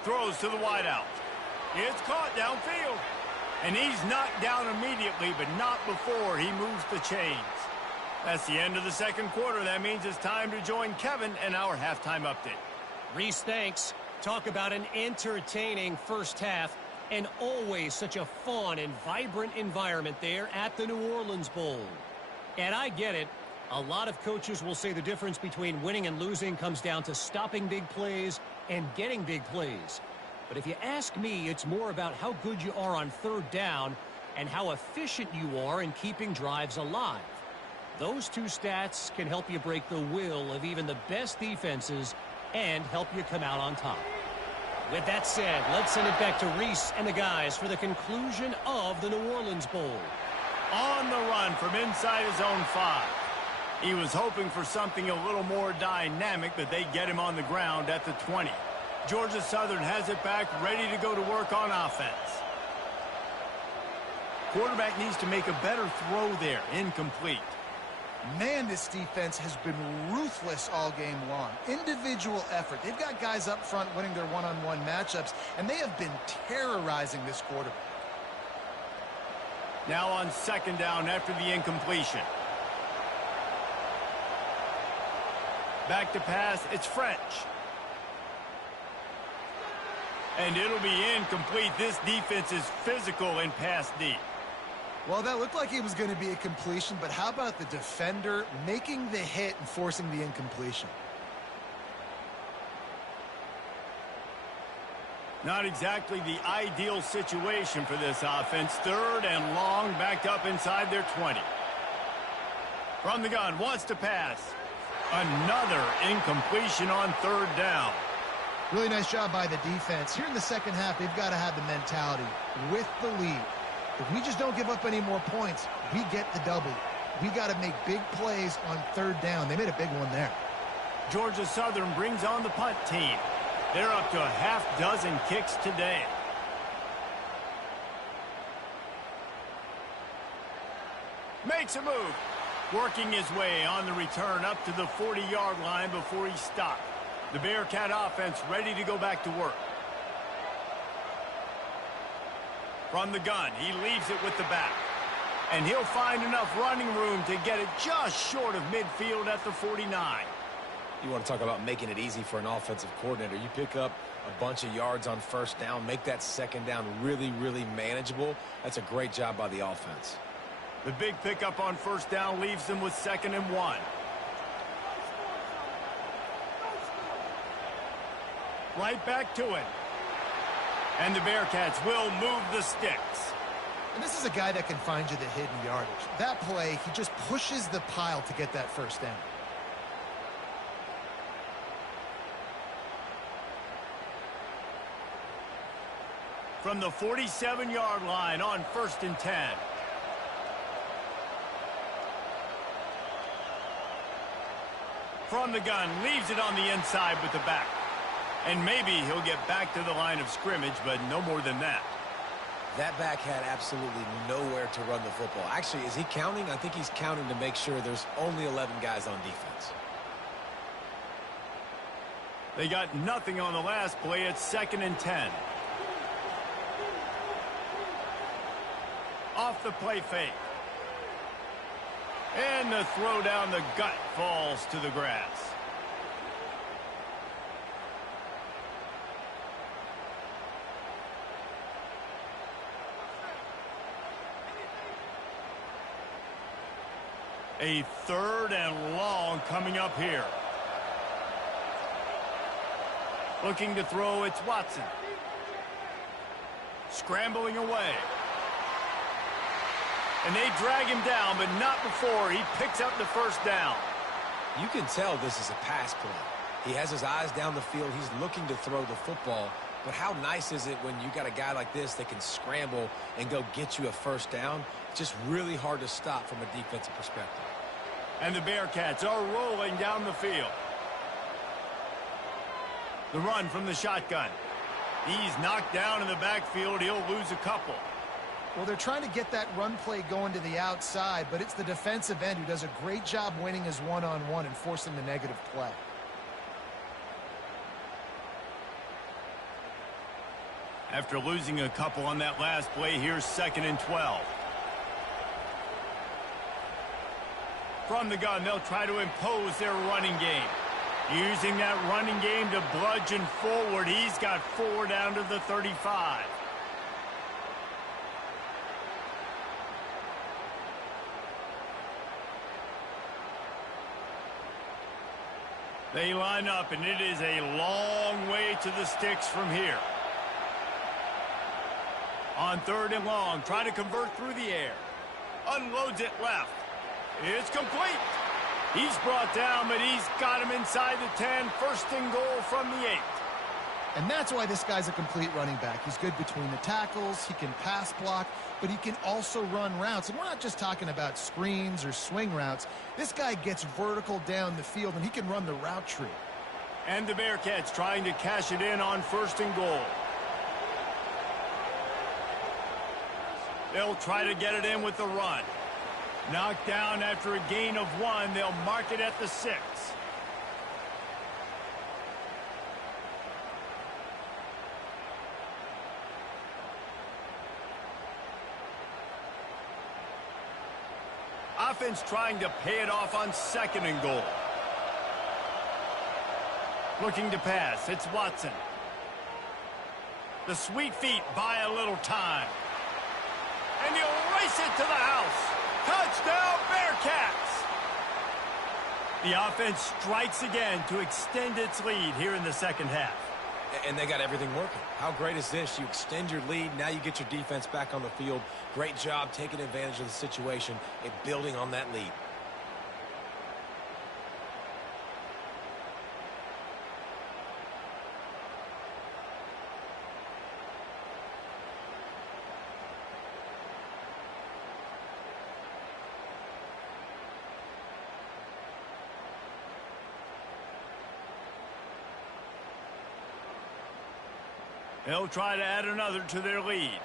Throws to the wideout. It's caught downfield. And he's knocked down immediately, but not before he moves the chains. That's the end of the second quarter. That means it's time to join Kevin and our halftime update. Reese, thanks. Talk about an entertaining first half, and always such a fun and vibrant environment there at the New Orleans Bowl. And I get it. A lot of coaches will say the difference between winning and losing comes down to stopping big plays and getting big plays. But if you ask me, it's more about how good you are on third down and how efficient you are in keeping drives alive. Those two stats can help you break the will of even the best defenses and help you come out on top. With that said, let's send it back to Reese and the guys for the conclusion of the New Orleans Bowl. On the run from inside his own 5. He was hoping for something a little more dynamic, but they get him on the ground at the 20. Georgia Southern has it back, ready to go to work on offense. Quarterback needs to make a better throw there. Incomplete. Man, this defense has been ruthless all game long. Individual effort. They've got guys up front winning their one-on-one matchups, and they have been terrorizing this quarterback. Now on second down after the incompletion. Back to pass, it's French. And it'll be incomplete. This defense is physical in pass deep. Well, that looked like it was going to be a completion, but how about the defender making the hit and forcing the incompletion? Not exactly the ideal situation for this offense. Third and long, backed up inside their 20. From the gun, wants to pass. Another incompletion on third down. Really nice job by the defense. Here in the second half, they've got to have the mentality with the lead. If we just don't give up any more points, we get the W. We got to make big plays on third down. They made a big one there. Georgia Southern brings on the punt team. They're up to a half dozen kicks today. Makes a move. Working his way on the return up to the 40-yard line before he stopped. The Bearcat offense ready to go back to work. From the gun, he leaves it with the back. And he'll find enough running room to get it just short of midfield at the 49. You want to talk about making it easy for an offensive coordinator. You pick up a bunch of yards on first down, make that second down really, really manageable. That's a great job by the offense. The big pickup on first down leaves them with 2nd and 1. Right back to it. And the Bearcats will move the sticks. And this is a guy that can find you the hidden yardage. That play, he just pushes the pile to get that first down. From the 47-yard line on 1st and 10. From the gun, leaves it on the inside with the back. And maybe he'll get back to the line of scrimmage, but no more than that. That back had absolutely nowhere to run the football. Actually, is he counting? I think he's counting to make sure there's only 11 guys on defense. They got nothing on the last play. It's 2nd and 10. Off the play fake. And the throw down the gut falls to the grass. A 3rd and long coming up here. Looking to throw, it's Watson. Scrambling away. And they drag him down, but not before he picks up the first down. You can tell this is a pass play. He has his eyes down the field. He's looking to throw the football. But how nice is it when you got a guy like this that can scramble and go get you a first down? It's just really hard to stop from a defensive perspective. And the Bearcats are rolling down the field. The run from the shotgun. He's knocked down in the backfield. He'll lose a couple. Well, they're trying to get that run play going to the outside, but it's the defensive end who does a great job winning his one-on-one and forcing the negative play. After losing a couple on that last play, here's 2nd and 12. From the gun, they'll try to impose their running game. Using that running game to bludgeon forward. He's got 4 down to the 35. They line up, and it is a long way to the sticks from here. On 3rd and long, trying to convert through the air. Unloads it left. It's complete. He's brought down, but he's got him inside the 10. 1st and goal from the 8. And that's why this guy's a complete running back. He's good between the tackles, he can pass block, but he can also run routes. And we're not just talking about screens or swing routes. This guy gets vertical down the field, and he can run the route tree. And the Bearcats trying to cash it in on 1st and goal. They'll try to get it in with the run. Knocked down after a gain of 1. They'll mark it at the 6. Offense trying to pay it off on 2nd and goal. Looking to pass. It's Watson. The sweet feet buy a little time. And he'll race it to the house. Touchdown, Bearcats! The offense strikes again to extend its lead here in the 2nd half. And they got everything working. How great is this? You extend your lead. Now you get your defense back on the field. Great job taking advantage of the situation and building on that lead. They'll try to add another to their lead.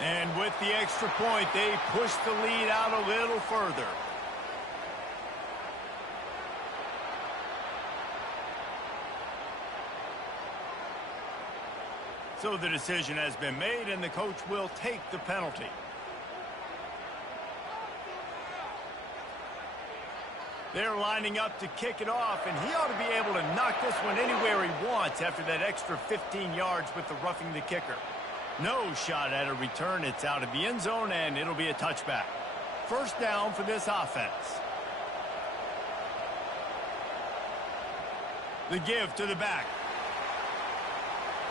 And with the extra point, they push the lead out a little further. So the decision has been made, and the coach will take the penalty. They're lining up to kick it off, and he ought to be able to knock this one anywhere he wants after that extra 15 yards with the roughing the kicker. No shot at a return. It's out of the end zone, and it'll be a touchback. 1st down for this offense. The give to the back.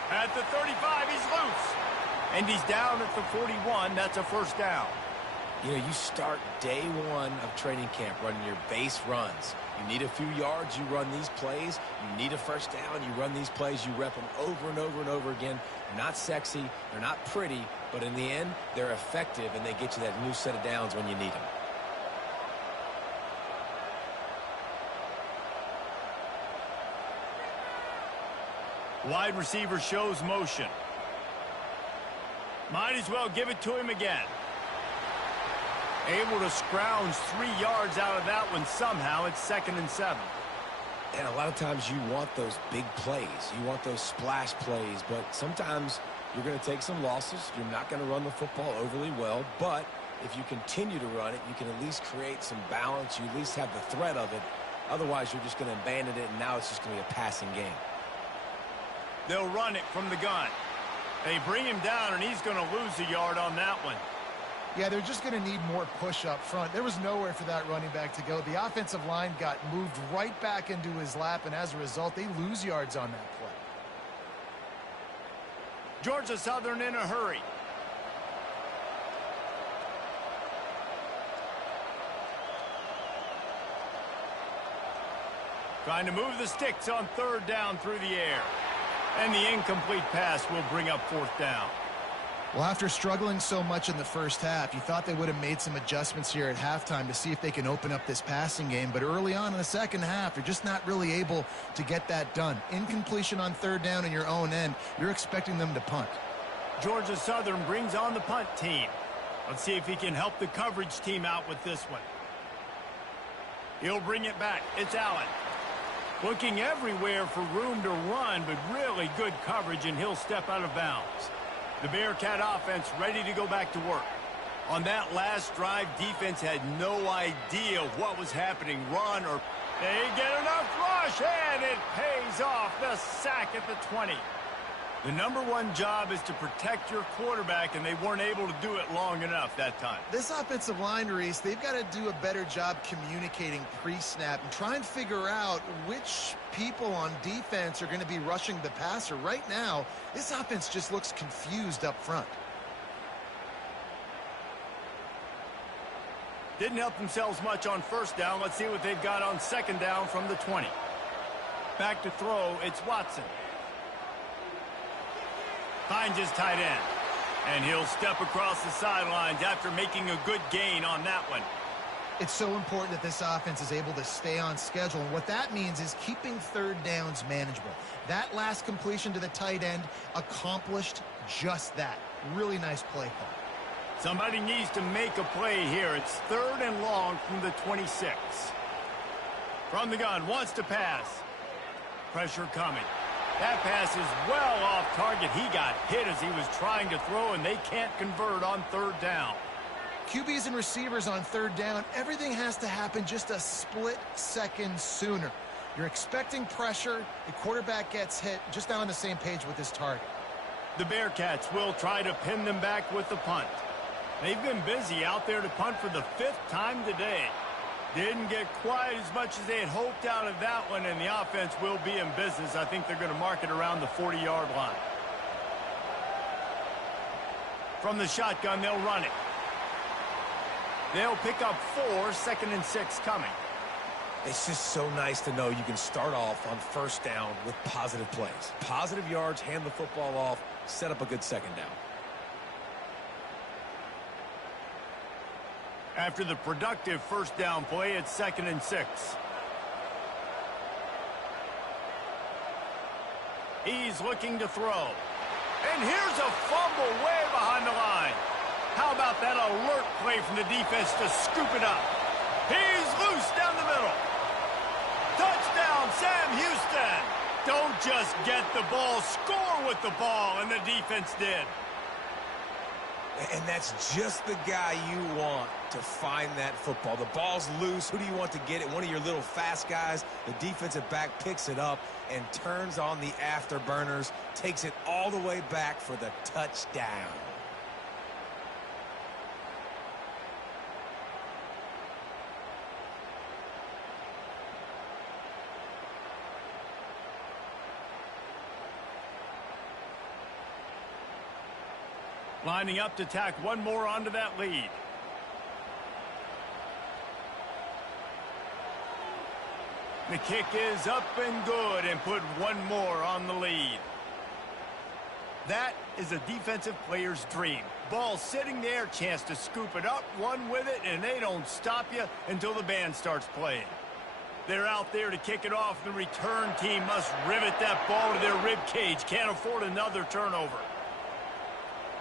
At the 35, he's loose. And he's down at the 41. That's a 1st down. You know, you start day 1 of training camp running your base runs. You need a few yards, you run these plays. You need a 1st down, you run these plays. You rep them over and over and over again. They're not sexy, they're not pretty, but in the end, they're effective, and they get you that new set of downs when you need them. Wide receiver shows motion. Might as well give it to him again. Able to scrounge 3 yards out of that one somehow. It's 2nd and 7. And a lot of times you want those big plays. You want those splash plays, but sometimes you're going to take some losses. You're not going to run the football overly well, but if you continue to run it, you can at least create some balance. You at least have the threat of it. Otherwise, you're just going to abandon it, and now it's just going to be a passing game. They'll run it from the gun. They bring him down, and he's going to lose a yard on that one. Yeah, they're just going to need more push up front. There was nowhere for that running back to go. The offensive line got moved right back into his lap, and as a result, they lose yards on that play. Georgia Southern in a hurry. Trying to move the sticks on 3rd down through the air. And the incomplete pass will bring up 4th down. Well, after struggling so much in the first half, you thought they would have made some adjustments here at halftime to see if they can open up this passing game. But early on in the second half, they're just not really able to get that done. Incompletion on third down in your own end, you're expecting them to punt. Georgia Southern brings on the punt team. Let's see if he can help the coverage team out with this one. He'll bring it back. It's Allen. Looking everywhere for room to run, but really good coverage, and he'll step out of bounds. The Bearcat offense ready to go back to work. On that last drive, defense had no idea what was happening. Run or they get enough rush, and it pays off. The sack at the 20. The number one job is to protect your quarterback, and they weren't able to do it long enough that time. This offensive line, Reese, they've got to do a better job communicating pre-snap and try and figure out which people on defense are going to be rushing the passer. Right now, this offense just looks confused up front. Didn't help themselves much on first down. Let's see what they've got on second down from the 20. Back to throw, it's Watson. Finds his tight end. And he'll step across the sidelines after making a good gain on that one. It's so important that this offense is able to stay on schedule. And what that means is keeping third downs manageable. That last completion to the tight end accomplished just that. Really nice play call. Somebody needs to make a play here. It's third and long from the 26. From the gun, wants to pass. Pressure coming. That pass is well off target. He got hit as he was trying to throw, and they can't convert on third down. QBs and receivers on third down, everything has to happen just a split second sooner. You're expecting pressure. The quarterback gets hit. Just not on the same page with his target. The Bearcats will try to pin them back with the punt. They've been busy out there to punt for the 5th time today. Didn't get quite as much as they had hoped out of that one, and the offense will be in business. I think they're going to mark it around the 40-yard line. From the shotgun, they'll run it. They'll pick up 4, 2nd and 6 coming. It's just so nice to know you can start off on first down with positive plays. Positive yards, hand the football off, set up a good second down. After the productive first down play, it's 2nd and 6. He's looking to throw. And here's a fumble way behind the line. How about that alert play from the defense to scoop it up? He's loose down the middle. Touchdown, Sam Houston. Don't just get the ball, score with the ball, and the defense did. And that's just the guy you want to find that football. The ball's loose. Who do you want to get it? One of your little fast guys. The defensive back picks it up and turns on the afterburners, takes it all the way back for the touchdown. Lining up to tack one more onto that lead. The kick is up and good and put one more on the lead. That is a defensive player's dream. Ball sitting there, chance to scoop it up, run with it, and they don't stop you until the band starts playing. They're out there to kick it off. The return team must rivet that ball to their rib cage. Can't afford another turnover.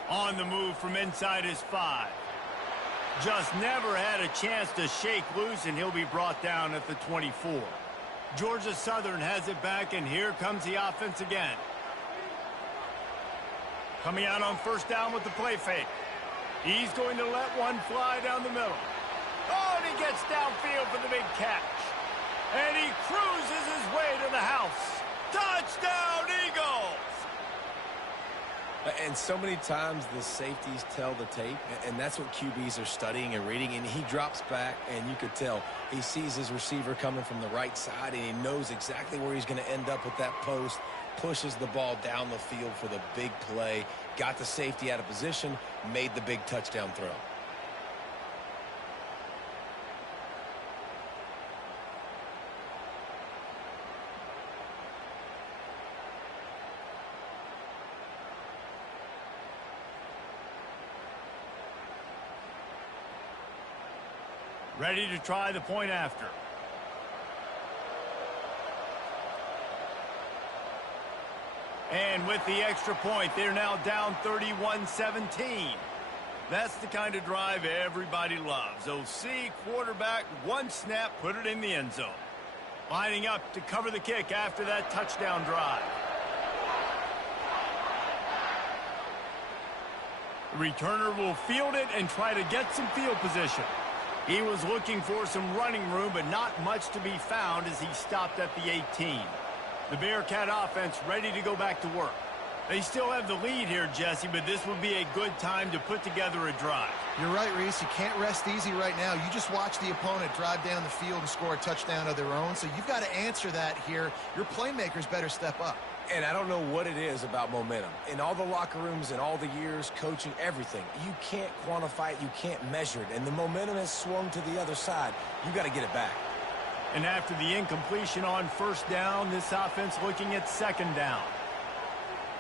On the move from inside his 5. Just never had a chance to shake loose, and he'll be brought down at the 24. Georgia Southern has it back, and here comes the offense again. Coming out on first down with the play fake. He's going to let one fly down the middle. Oh, and he gets downfield for the big catch. And he cruises his way to the house. Touchdown, Eagles! And so many times the safeties tell the tape, and that's what QBs are studying and reading, and he drops back, and you could tell he sees his receiver coming from the right side, and he knows exactly where he's going to end up with that post, pushes the ball down the field for the big play, got the safety out of position, made the big touchdown throw. Ready to try the point after. And with the extra point, they're now down 31-17. That's the kind of drive everybody loves. OC, quarterback, one snap, put it in the end zone. Lining up to cover the kick after that touchdown drive. The returner will field it and try to get some field position. He was looking for some running room, but not much to be found as he stopped at the 18. The Bearcat offense ready to go back to work. They still have the lead here, Jesse, but this would be a good time to put together a drive. You're right, Reese. You can't rest easy right now. You just watch the opponent drive down the field and score a touchdown of their own, so you've got to answer that here. Your playmakers better step up. And I don't know what it is about momentum. In all the locker rooms, in all the years, coaching, everything, you can't quantify it, you can't measure it. And the momentum has swung to the other side. You got to get it back. And after the incompletion on first down, this offense looking at second down.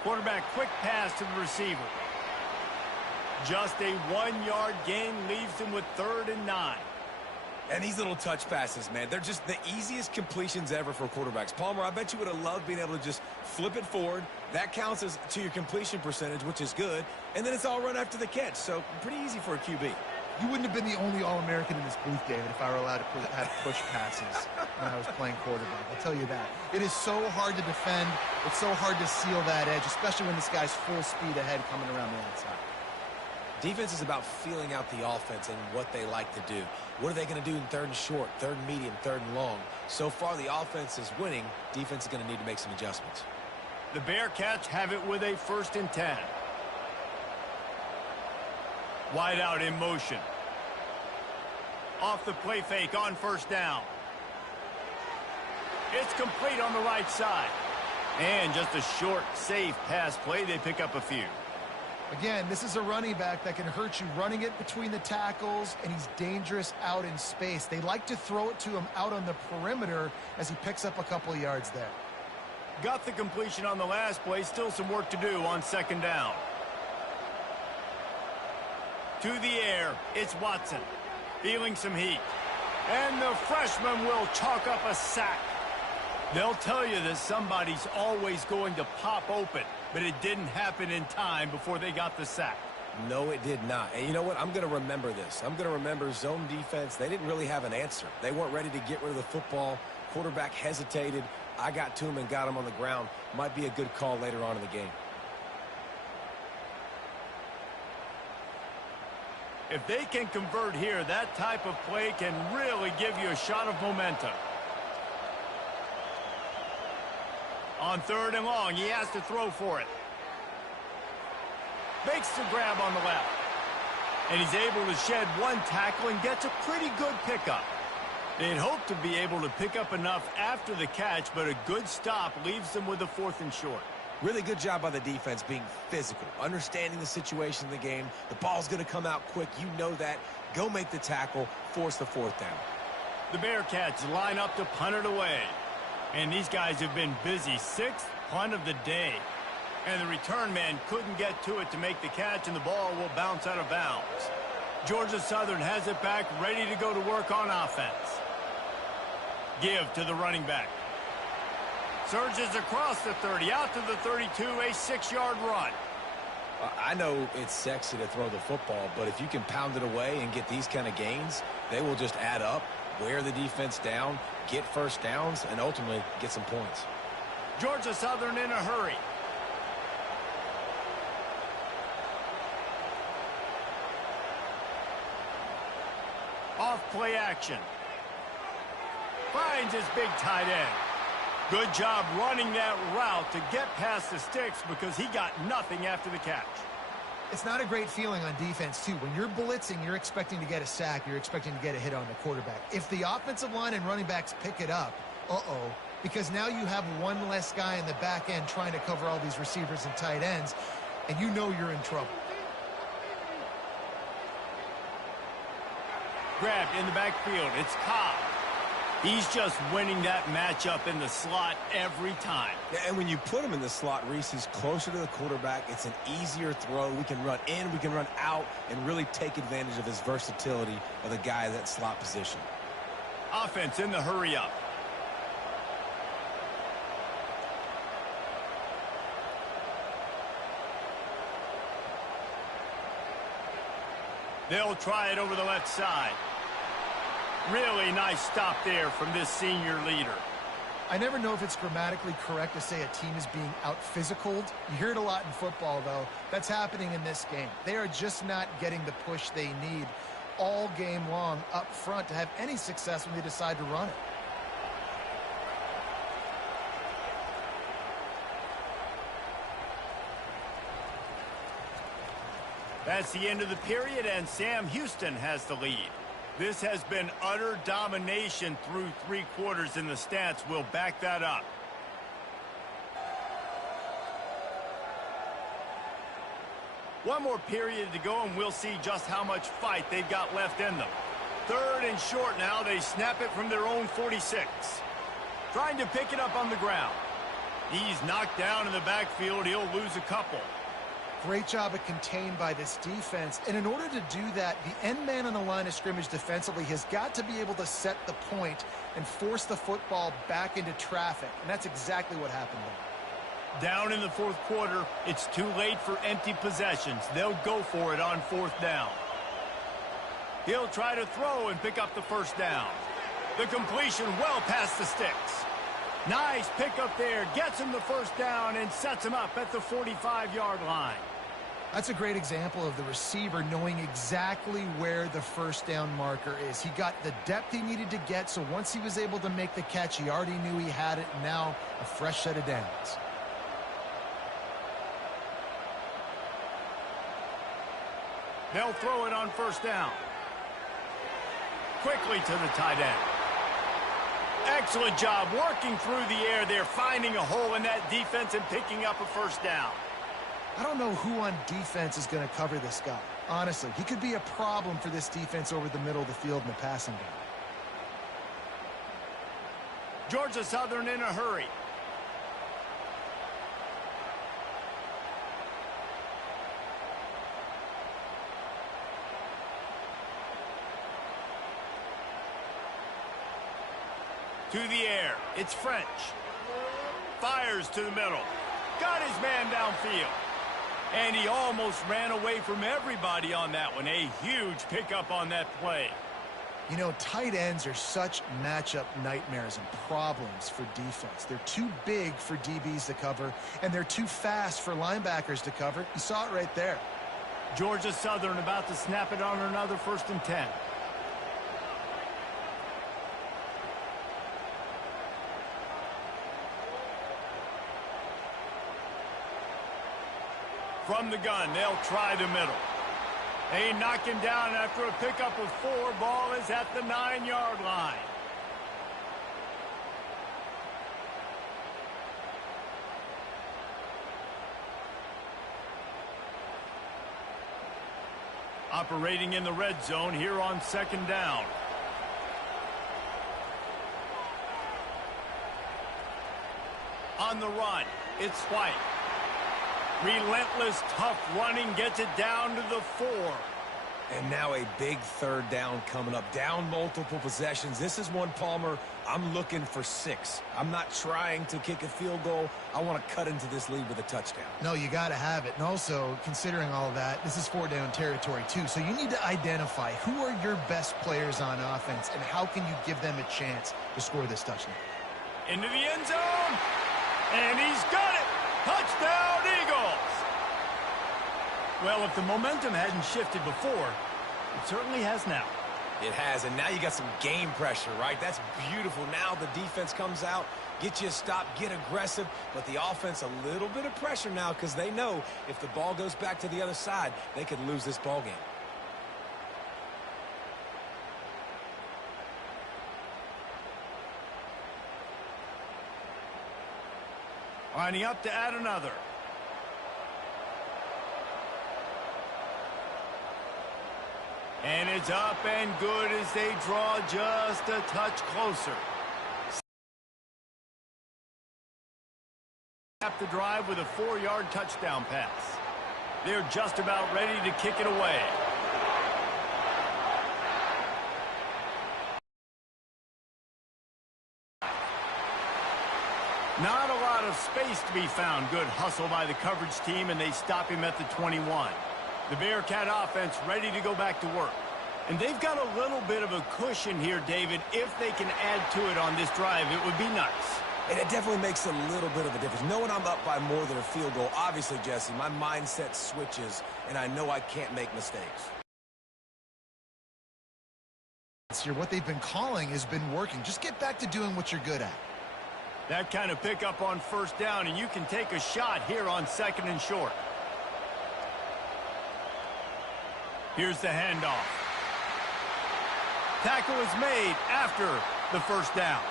Quarterback quick pass to the receiver. Just a 1-yard gain leaves him with 3rd and 9. And these little touch passes, man, they're just the easiest completions ever for quarterbacks. Palmer, I bet you would have loved being able to just flip it forward. That counts as to your completion percentage, which is good. And then it's all run after the catch, so pretty easy for a QB. You wouldn't have been the only All-American in this booth, David, if I were allowed to have push passes when I was playing quarterback. I'll tell you that. It is so hard to defend. It's so hard to seal that edge, especially when this guy's full speed ahead coming around the outside. Defense is about feeling out the offense and what they like to do. What are they going to do in 3rd and short, 3rd and medium, 3rd and long? So far, the offense is winning. Defense is going to need to make some adjustments. The Bearcats have it with a 1st and 10. Wide out in motion. Off the play fake on first down. It's complete on the right side. And just a short, safe pass play. They pick up a few. Again, this is a running back that can hurt you running it between the tackles, and he's dangerous out in space. They like to throw it to him out on the perimeter as he picks up a couple of yards there. Got the completion on the last play. Still some work to do on second down. To the air, it's Watson. Feeling some heat. And the freshman will chalk up a sack. They'll tell you that somebody's always going to pop open, but it didn't happen in time before they got the sack. No, it did not. And you know what? I'm going to remember this. I'm going to remember zone defense. They didn't really have an answer. They weren't ready to get rid of the football. Quarterback hesitated. I got to him and got him on the ground. Might be a good call later on in the game. If they can convert here, that type of play can really give you a shot of momentum. On 3rd and long, he has to throw for it. Makes the grab on the left. And he's able to shed one tackle and gets a pretty good pickup. They'd hoped to be able to pick up enough after the catch, but a good stop leaves them with a 4th and short. Really good job by the defense being physical, understanding the situation in the game. The ball's going to come out quick. You know that. Go make the tackle, force the 4th down. The Bearcats line up to punt it away. And these guys have been busy. 6th punt of the day. And the return man couldn't get to it to make the catch, and the ball will bounce out of bounds. Georgia Southern has it back, ready to go to work on offense. Give to the running back. Surges across the 30, out to the 32, a 6-yard run. I know it's sexy to throw the football, but if you can pound it away and get these kind of gains, they will just add up, wear the defense down, get first downs, and ultimately get some points. Georgia Southern in a hurry. Off play action. Finds his big tight end. Good job running that route to get past the sticks because he got nothing after the catch. It's not a great feeling on defense, too. When you're blitzing, you're expecting to get a sack. You're expecting to get a hit on the quarterback. If the offensive line and running backs pick it up, because now you have one less guy in the back end trying to cover all these receivers and tight ends, and you know you're in trouble. Grabbed in the backfield. It's Cobb. He's just winning that matchup in the slot every time. Yeah, and when you put him in the slot, Reese, he's closer to the quarterback. It's an easier throw. We can run in, we can run out, and really take advantage of his versatility of the guy at that slot position. Offense in the hurry up. They'll try it over the left side. Really nice stop there from this senior leader. I never know if it's grammatically correct to say a team is being out-physicaled. You hear it a lot in football, though. That's happening in this game. They are just not getting the push they need all game long up front to have any success when they decide to run it. That's the end of the period, and Sam Houston has the lead. This has been utter domination through 3 quarters, and the stats will back that up. One more period to go, and we'll see just how much fight they've got left in them. 3rd and short now. They snap it from their own 46. Trying to pick it up on the ground. He's knocked down in the backfield. He'll lose a couple. Great job of contained by this defense. And in order to do that, the end man on the line of scrimmage defensively has got to be able to set the point and force the football back into traffic. And that's exactly what happened there. Down in the 4th quarter, it's too late for empty possessions. They'll go for it on 4th down. He'll try to throw and pick up the 1st down. The completion well past the sticks. Nice pickup there. Gets him the 1st down and sets him up at the 45-yard line. That's a great example of the receiver knowing exactly where the 1st down marker is. He got the depth he needed to get, so once he was able to make the catch, he already knew he had it. Now a fresh set of downs. They'll throw it on 1st down. Quickly to the tight end. Excellent job working through the air there, finding a hole in that defense and picking up a 1st down. I don't know who on defense is going to cover this guy. Honestly, he could be a problem for this defense over the middle of the field in the passing game. Georgia Southern in a hurry. To the air. It's French. Fires to the middle. Got his man downfield. And he almost ran away from everybody on that one. A huge pickup on that play. You know, tight ends are such matchup nightmares and problems for defense. They're too big for DBs to cover, and they're too fast for linebackers to cover. You saw it right there. Georgia Southern about to snap it on another 1st and 10. From the gun, they'll try the middle. They knock him down after a pickup of 4. Ball is at the 9-yard line. Operating in the red zone here on 2nd down. On the run, it's White. Relentless, tough running, gets it down to the 4. And now a big 3rd down coming up. Down multiple possessions. This is one, Palmer, I'm looking for 6. I'm not trying to kick a field goal. I want to cut into this lead with a touchdown. No, you got to have it. And also, considering all of that, this is 4-down territory too. So you need to identify who are your best players on offense and how can you give them a chance to score this touchdown. Into the end zone. And he's got it. Touchdown, Eagles! Well, if the momentum hadn't shifted before, it certainly has now. It has, and now you got some game pressure, right? That's beautiful. Now the defense comes out, get you a stop, get aggressive, but the offense a little bit of pressure now because they know if the ball goes back to the other side, they could lose this ball game. Lining up to add another. And it's up and good as they draw just a touch closer. Cap the drive with a 4-yard touchdown pass. They're just about ready to kick it away. Not a lot of space to be found. Good hustle by the coverage team, and they stop him at the 21. The Bearcat offense ready to go back to work. And they've got a little bit of a cushion here, David. If they can add to it on this drive, it would be nice. And it definitely makes a little bit of a difference. Knowing I'm up by more than a field goal, obviously, Jesse, my mindset switches, and I know I can't make mistakes. What they've been calling has been working. Just get back to doing what you're good at. That kind of pickup on first down, and you can take a shot here on 2nd and short. Here's the handoff. Tackle is made after the first down.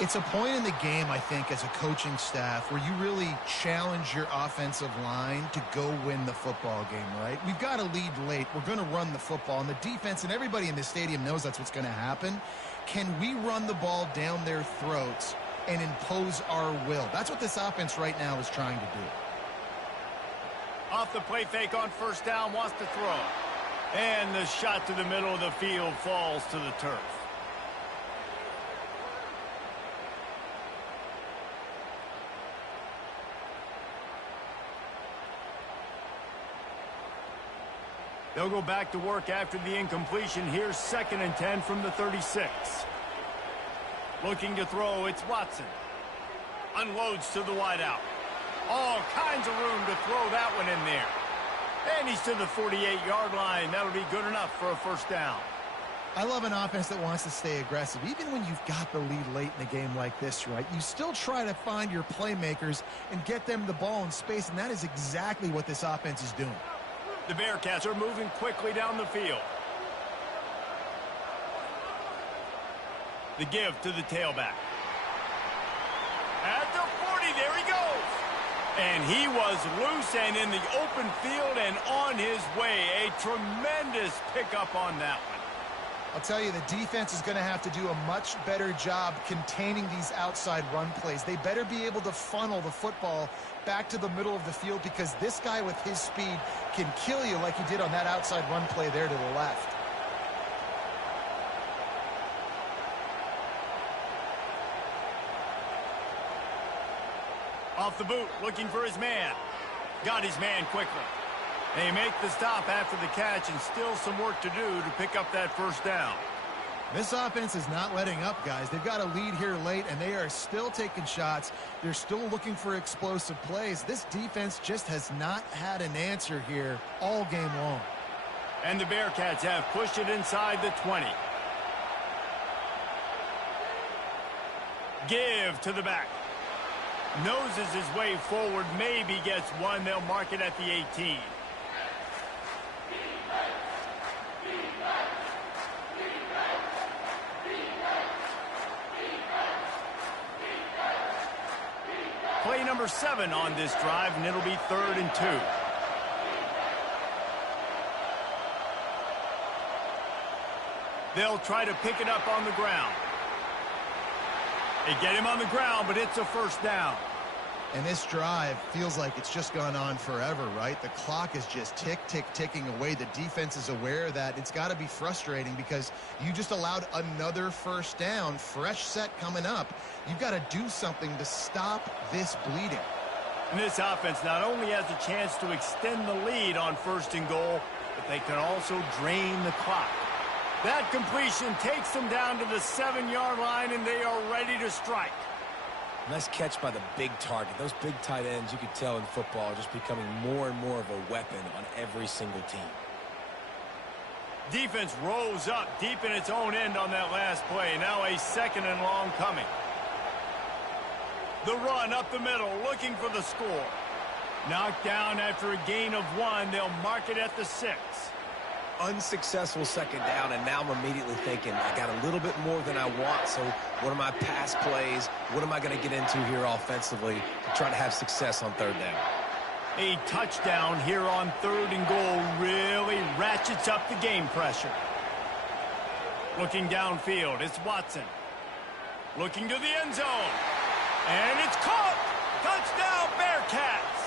It's a point in the game, I think, as a coaching staff where you really challenge your offensive line to go win the football game, right? We've got to lead late. We're going to run the football, and the defense and everybody in the stadium knows that's what's going to happen. Can we run the ball down their throats and impose our will? That's what this offense right now is trying to do. Off the play fake on first down, wants to throw. And the shot to the middle of the field falls to the turf. They'll go back to work after the incompletion. Here's 2nd and 10 from the 36. Looking to throw, it's Watson. Unloads to the wideout. All kinds of room to throw that one in there. And he's to the 48-yard line. That'll be good enough for a first down. I love an offense that wants to stay aggressive. Even when you've got the lead late in a game like this, right, you still try to find your playmakers and get them the ball in space, and that is exactly what this offense is doing. The Bearcats are moving quickly down the field. The give to the tailback. At the 40, there he goes. And he was loose and in the open field and on his way. A tremendous pickup on that one. I'll tell you, the defense is going to have to do a much better job containing these outside run plays. They better be able to funnel the football back to the middle of the field, because this guy with his speed can kill you like he did on that outside run play there to the left. Off the boot, looking for his man. Got his man quickly. They make the stop after the catch, and still some work to do to pick up that first down. This offense is not letting up, guys. They've got a lead here late, and they are still taking shots. They're still looking for explosive plays. This defense just has not had an answer here all game long. And the Bearcats have pushed it inside the 20. Give to the back. Noses his way forward, maybe gets one. They'll mark it at the 18. Play number 7 on this drive, and it'll be 3rd and 2. They'll try to pick it up on the ground. They get him on the ground, but it's a first down. And this drive feels like it's just gone on forever, right? The clock is just ticking away. The defense is aware of that. It's got to be frustrating because you just allowed another first down, fresh set coming up. You've got to do something to stop this bleeding. And this offense not only has a chance to extend the lead on 1st and goal, but they can also drain the clock. That completion takes them down to the 7-yard line, and they are ready to strike. Nice catch by the big target. Those big tight ends, you could tell in football, are just becoming more and more of a weapon on every single team. Defense rose up deep in its own end on that last play. Now a 2nd and long coming. The run up the middle, looking for the score. Knocked down after a gain of 1. They'll mark it at the 6. Unsuccessful 2nd down, and now I'm immediately thinking, I got a little bit more than I want, so what are my pass plays? What am I going to get into here offensively to try to have success on 3rd down? A touchdown here on 3rd and goal really ratchets up the game pressure. Looking downfield, it's Watson. Looking to the end zone. And it's caught! Touchdown, Bearcats!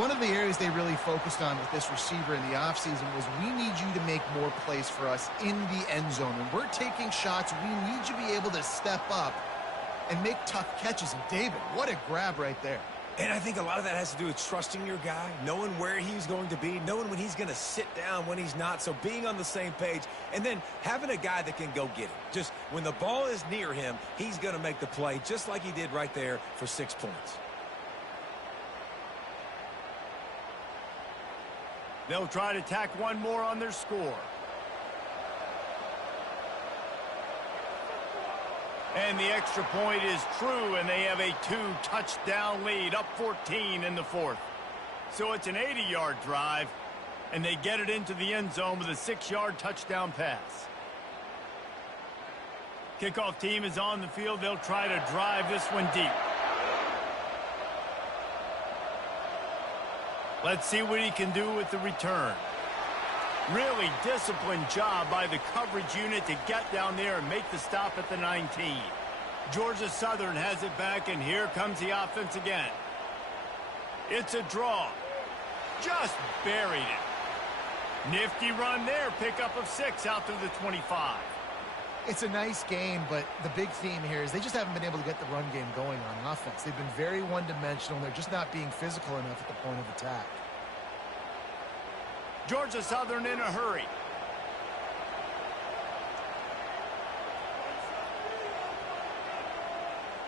One of the areas they really focused on with this receiver in the offseason was we need you to make more plays for us in the end zone. When we're taking shots, we need you to be able to step up and make tough catches. And David, what a grab right there. And I think a lot of that has to do with trusting your guy, knowing where he's going to be, knowing when he's going to sit down, when he's not. So being on the same page, and then having a guy that can go get it. Just when the ball is near him, he's going to make the play, just like he did right there for 6 points. They'll try to tack one more on their score. And the extra point is true, and they have a 2-touchdown lead, up 14 in the 4th. So it's an 80-yard drive, and they get it into the end zone with a 6-yard touchdown pass. Kickoff team is on the field. They'll try to drive this one deep. Let's see what he can do with the return. Really disciplined job by the coverage unit to get down there and make the stop at the 19. Georgia Southern has it back, and here comes the offense again. It's a draw. Just buried it. Nifty run there. Pickup of 6 out to the 25. It's a nice game, but the big theme here is they just haven't been able to get the run game going on offense. They've been very one-dimensional, and they're just not being physical enough at the point of attack. Georgia Southern in a hurry.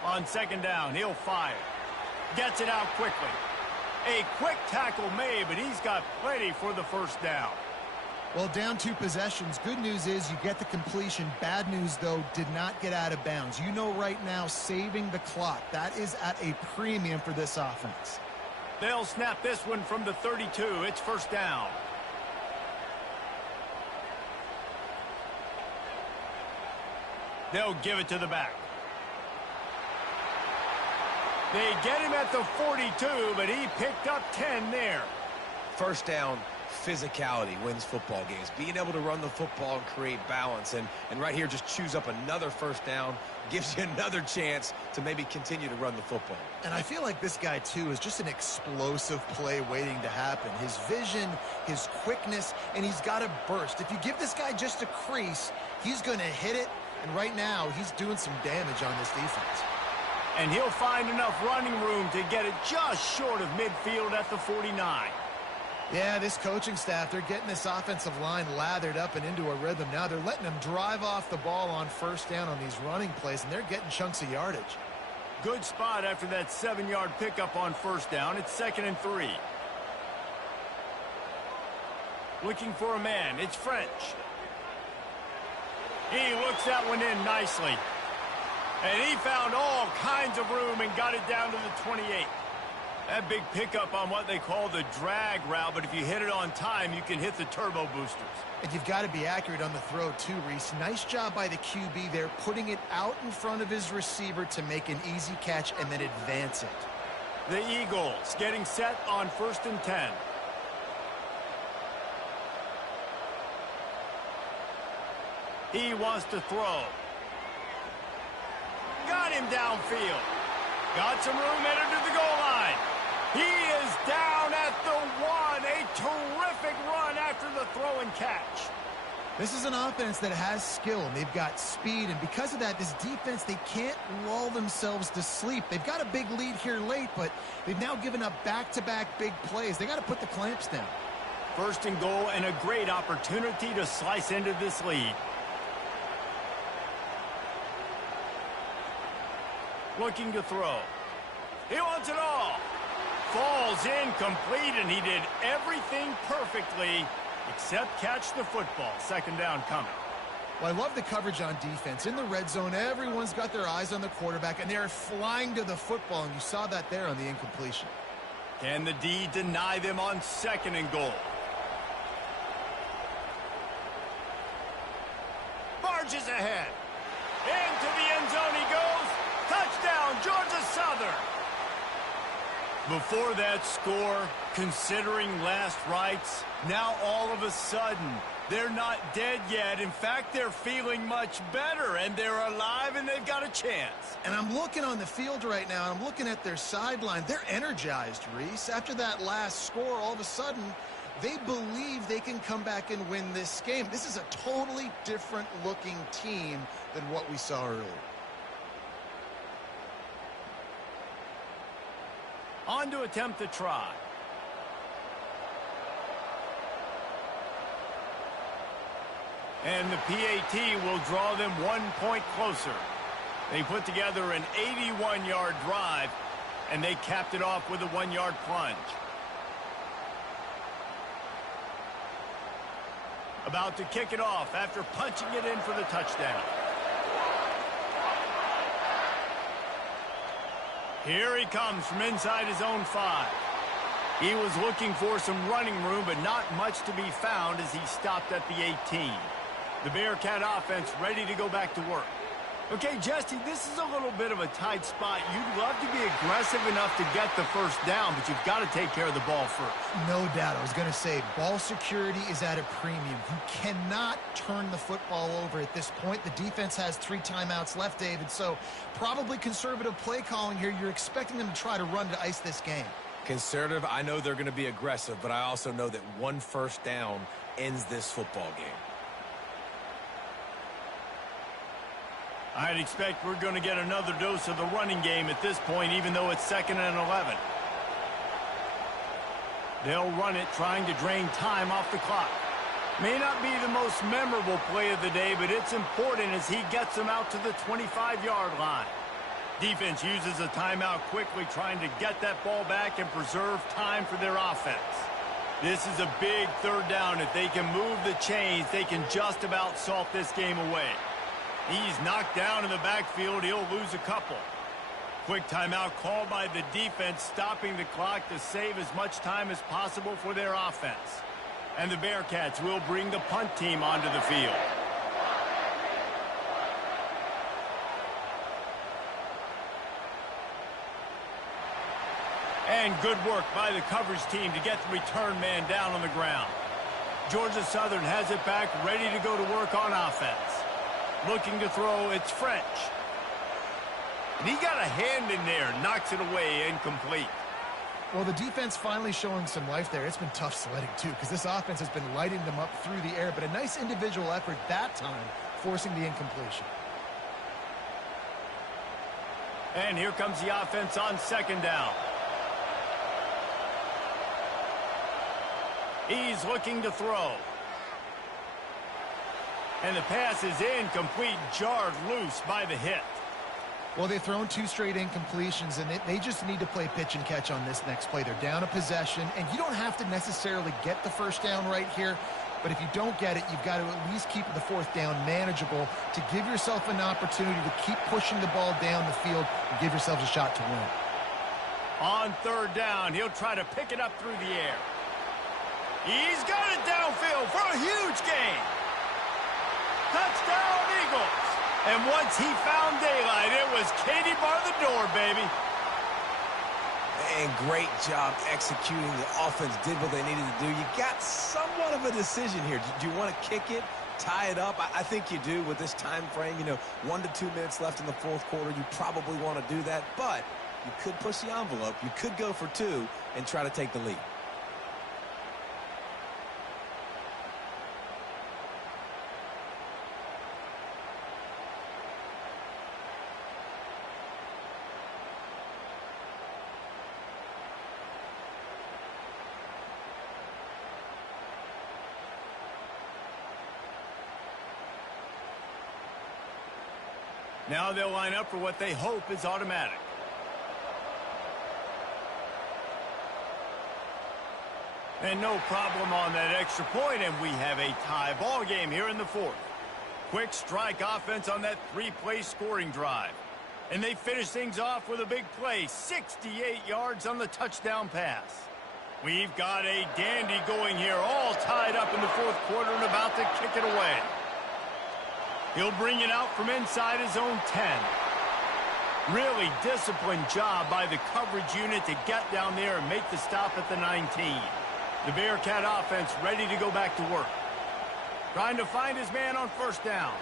On 2nd down, he'll fire. Gets it out quickly. A quick tackle made, but he's got plenty for the 1st down. Well, down 2 possessions. Good news is you get the completion. Bad news, though, did not get out of bounds. You know right now, saving the clock. That is at a premium for this offense. They'll snap this one from the 32. It's 1st down. They'll give it to the back. They get him at the 42, but he picked up 10 there. 1st down, physicality wins football games. Being able to run the football and create balance. And right here, just choose up another 1st down. Gives you another chance to maybe continue to run the football. And I feel like this guy, too, is just an explosive play waiting to happen. His vision, his quickness, and he's got a burst. If you give this guy just a crease, he's going to hit it. And right now, he's doing some damage on this defense. And he'll find enough running room to get it just short of midfield at the 49. Yeah, this coaching staff, they're getting this offensive line lathered up and into a rhythm. Now they're letting them drive off the ball on 1st down on these running plays, and they're getting chunks of yardage. Good spot after that 7-yard pickup on 1st down. It's 2nd and 3. Looking for a man. It's French. He looks that one in nicely. And he found all kinds of room and got it down to the 28. That big pickup on what they call the drag route, but if you hit it on time, you can hit the turbo boosters. And you've got to be accurate on the throw, too, Reese. Nice job by the QB there, putting it out in front of his receiver to make an easy catch and then advance it. The Eagles getting set on 1st and 10. He wants to throw. Got him downfield. Got some room headed to the goal line. He is down at the 1. A terrific run after the throw and catch. This is an offense that has skill, and they've got speed, and because of that, this defense, they can't lull themselves to sleep. They've got a big lead here late, but they've now given up back-to-back big plays. They got to put the clamps down. 1st and goal, and a great opportunity to slice into this lead. Looking to throw. He wants it all. Falls incomplete, and he did everything perfectly except catch the football. 2nd down coming. Well, I love the coverage on defense. In the red zone, everyone's got their eyes on the quarterback, and they're flying to the football, and you saw that there on the incompletion. Can the D deny them on 2nd and goal? Barges ahead. Into the end zone he goes. Touchdown, Georgia Southern. Before that score, considering last rites, now all of a sudden, they're not dead yet. In fact, they're feeling much better, and they're alive, and they've got a chance. And I'm looking on the field right now, and I'm looking at their sideline. They're energized, Reese. After that last score, all of a sudden, they believe they can come back and win this game. This is a totally different-looking team than what we saw earlier. On to attempt the try. And the PAT will draw them 1 point closer. They put together an 81-yard drive, and they capped it off with a 1-yard plunge. About to kick it off after punching it in for the touchdown. Here he comes from inside his own 5. He was looking for some running room, but not much to be found as he stopped at the 18. The Bearcat offense ready to go back to work. Okay, Jesse, this is a little bit of a tight spot. You'd love to be aggressive enough to get the first down, but you've got to take care of the ball first. No doubt. I was going to say, ball security is at a premium. You cannot turn the football over at this point. The defense has 3 timeouts left, David, so probably conservative play calling here. You're expecting them to try to run to ice this game. Conservative, I know they're going to be aggressive, but I also know that 1 first down ends this football game. I'd expect we're going to get another dose of the running game at this point, even though it's 2nd and 11. They'll run it, trying to drain time off the clock. May not be the most memorable play of the day, but it's important as he gets them out to the 25-yard line. Defense uses a timeout quickly, trying to get that ball back and preserve time for their offense. This is a big 3rd down. If they can move the chains, they can just about salt this game away. He's knocked down in the backfield. He'll lose a couple. Quick timeout called by the defense, stopping the clock to save as much time as possible for their offense. And the Bearcats will bring the punt team onto the field. And good work by the coverage team to get the return man down on the ground. Georgia Southern has it back, ready to go to work on offense. Looking to throw, it's French. And he got a hand in there, knocks it away, incomplete. Well, the defense finally showing some life there. It's been tough sledding, too, because this offense has been lighting them up through the air, but a nice individual effort that time, forcing the incompletion. And here comes the offense on 2nd down. He's looking to throw. And the pass is incomplete, jarred loose by the hit. Well, they've thrown 2 straight incompletions, and they just need to play pitch and catch on this next play. They're down a possession, and you don't have to necessarily get the first down right here, but if you don't get it, you've got to at least keep the 4th down manageable to give yourself an opportunity to keep pushing the ball down the field and give yourselves a shot to win. On 3rd down, he'll try to pick it up through the air. He's got it downfield for a huge gain. Touchdown, Eagles. And once he found daylight, it was Katie bar the door, baby. And great job executing. The offense did what they needed to do. You got somewhat of a decision here. Do you want to kick it, tie it up? I think you do with this time frame. 1 to 2 minutes left in the 4th quarter. You probably want to do that, but you could push the envelope. You could go for 2 and try to take the lead. Now they'll line up for what they hope is automatic. And no problem on that extra point, and we have a tie ball game here in the 4th. Quick strike offense on that 3-play scoring drive. And they finish things off with a big play, 68 yards on the touchdown pass. We've got a dandy going here, all tied up in the 4th quarter and about to kick it away. He'll bring it out from inside his own 10. Really disciplined job by the coverage unit to get down there and make the stop at the 19. The Bearcat offense ready to go back to work. Trying to find his man on first down.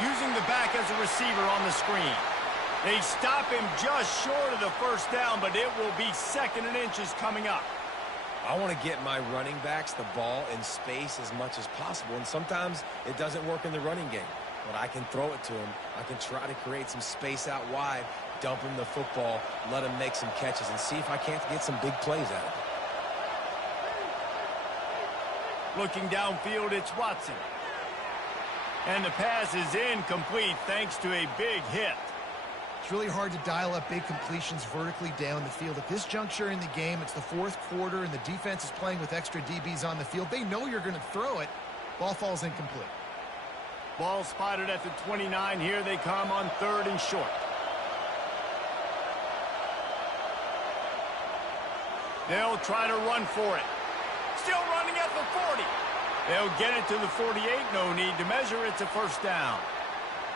Using the back as a receiver on the screen. They stop him just short of the first down, but it will be 2nd and inches coming up. I want to get my running backs the ball in space as much as possible, and sometimes it doesn't work in the running game. But I can throw it to him. I can try to create some space out wide, dump him the football, let him make some catches, and see if I can't get some big plays out of it. Looking downfield, it's Watson. And the pass is incomplete thanks to a big hit. It's really hard to dial up big completions vertically down the field. At this juncture in the game, it's the 4th quarter, and the defense is playing with extra DBs on the field. They know you're going to throw it. Ball falls incomplete. Ball spotted at the 29. Here they come on 3rd and short. They'll try to run for it. Still running at the 40. They'll get it to the 48. No need to measure. It's a first down.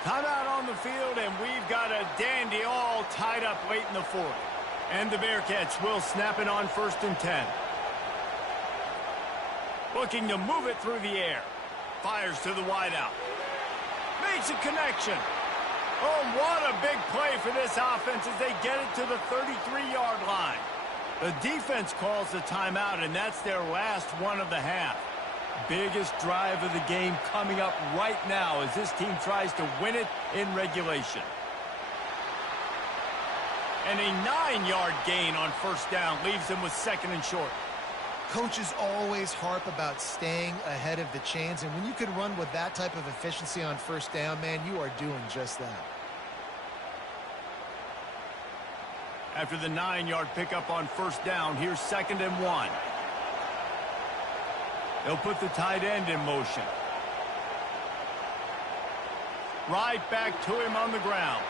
Timeout on the field, and we've got a dandy all tied up late in the 4th. And the Bearcats will snap it on 1st and 10. Looking to move it through the air. Fires to the wideout. Makes a connection. Oh, what a big play for this offense as they get it to the 33-yard line. The defense calls the timeout, and that's their last one of the half. Biggest drive of the game coming up right now as this team tries to win it in regulation. And a 9-yard gain on first down leaves them with 2nd and short. Coaches always harp about staying ahead of the chains, and when you can run with that type of efficiency on first down, man, you are doing just that. After the 9-yard pickup on first down, here's 2nd and 1. They'll put the tight end in motion. Right back to him on the ground.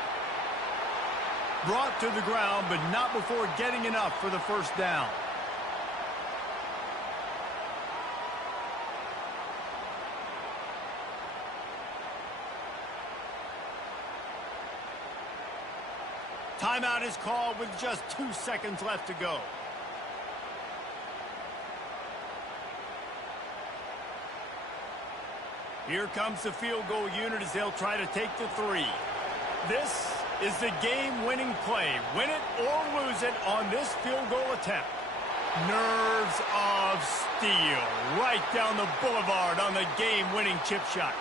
Brought to the ground, but not before getting enough for the first down. Timeout is called with just 2 seconds left to go. Here comes the field goal unit as they'll try to take the 3. This is the game-winning play. Win it or lose it on this field goal attempt. Nerves of steel right down the boulevard on the game-winning chip shot.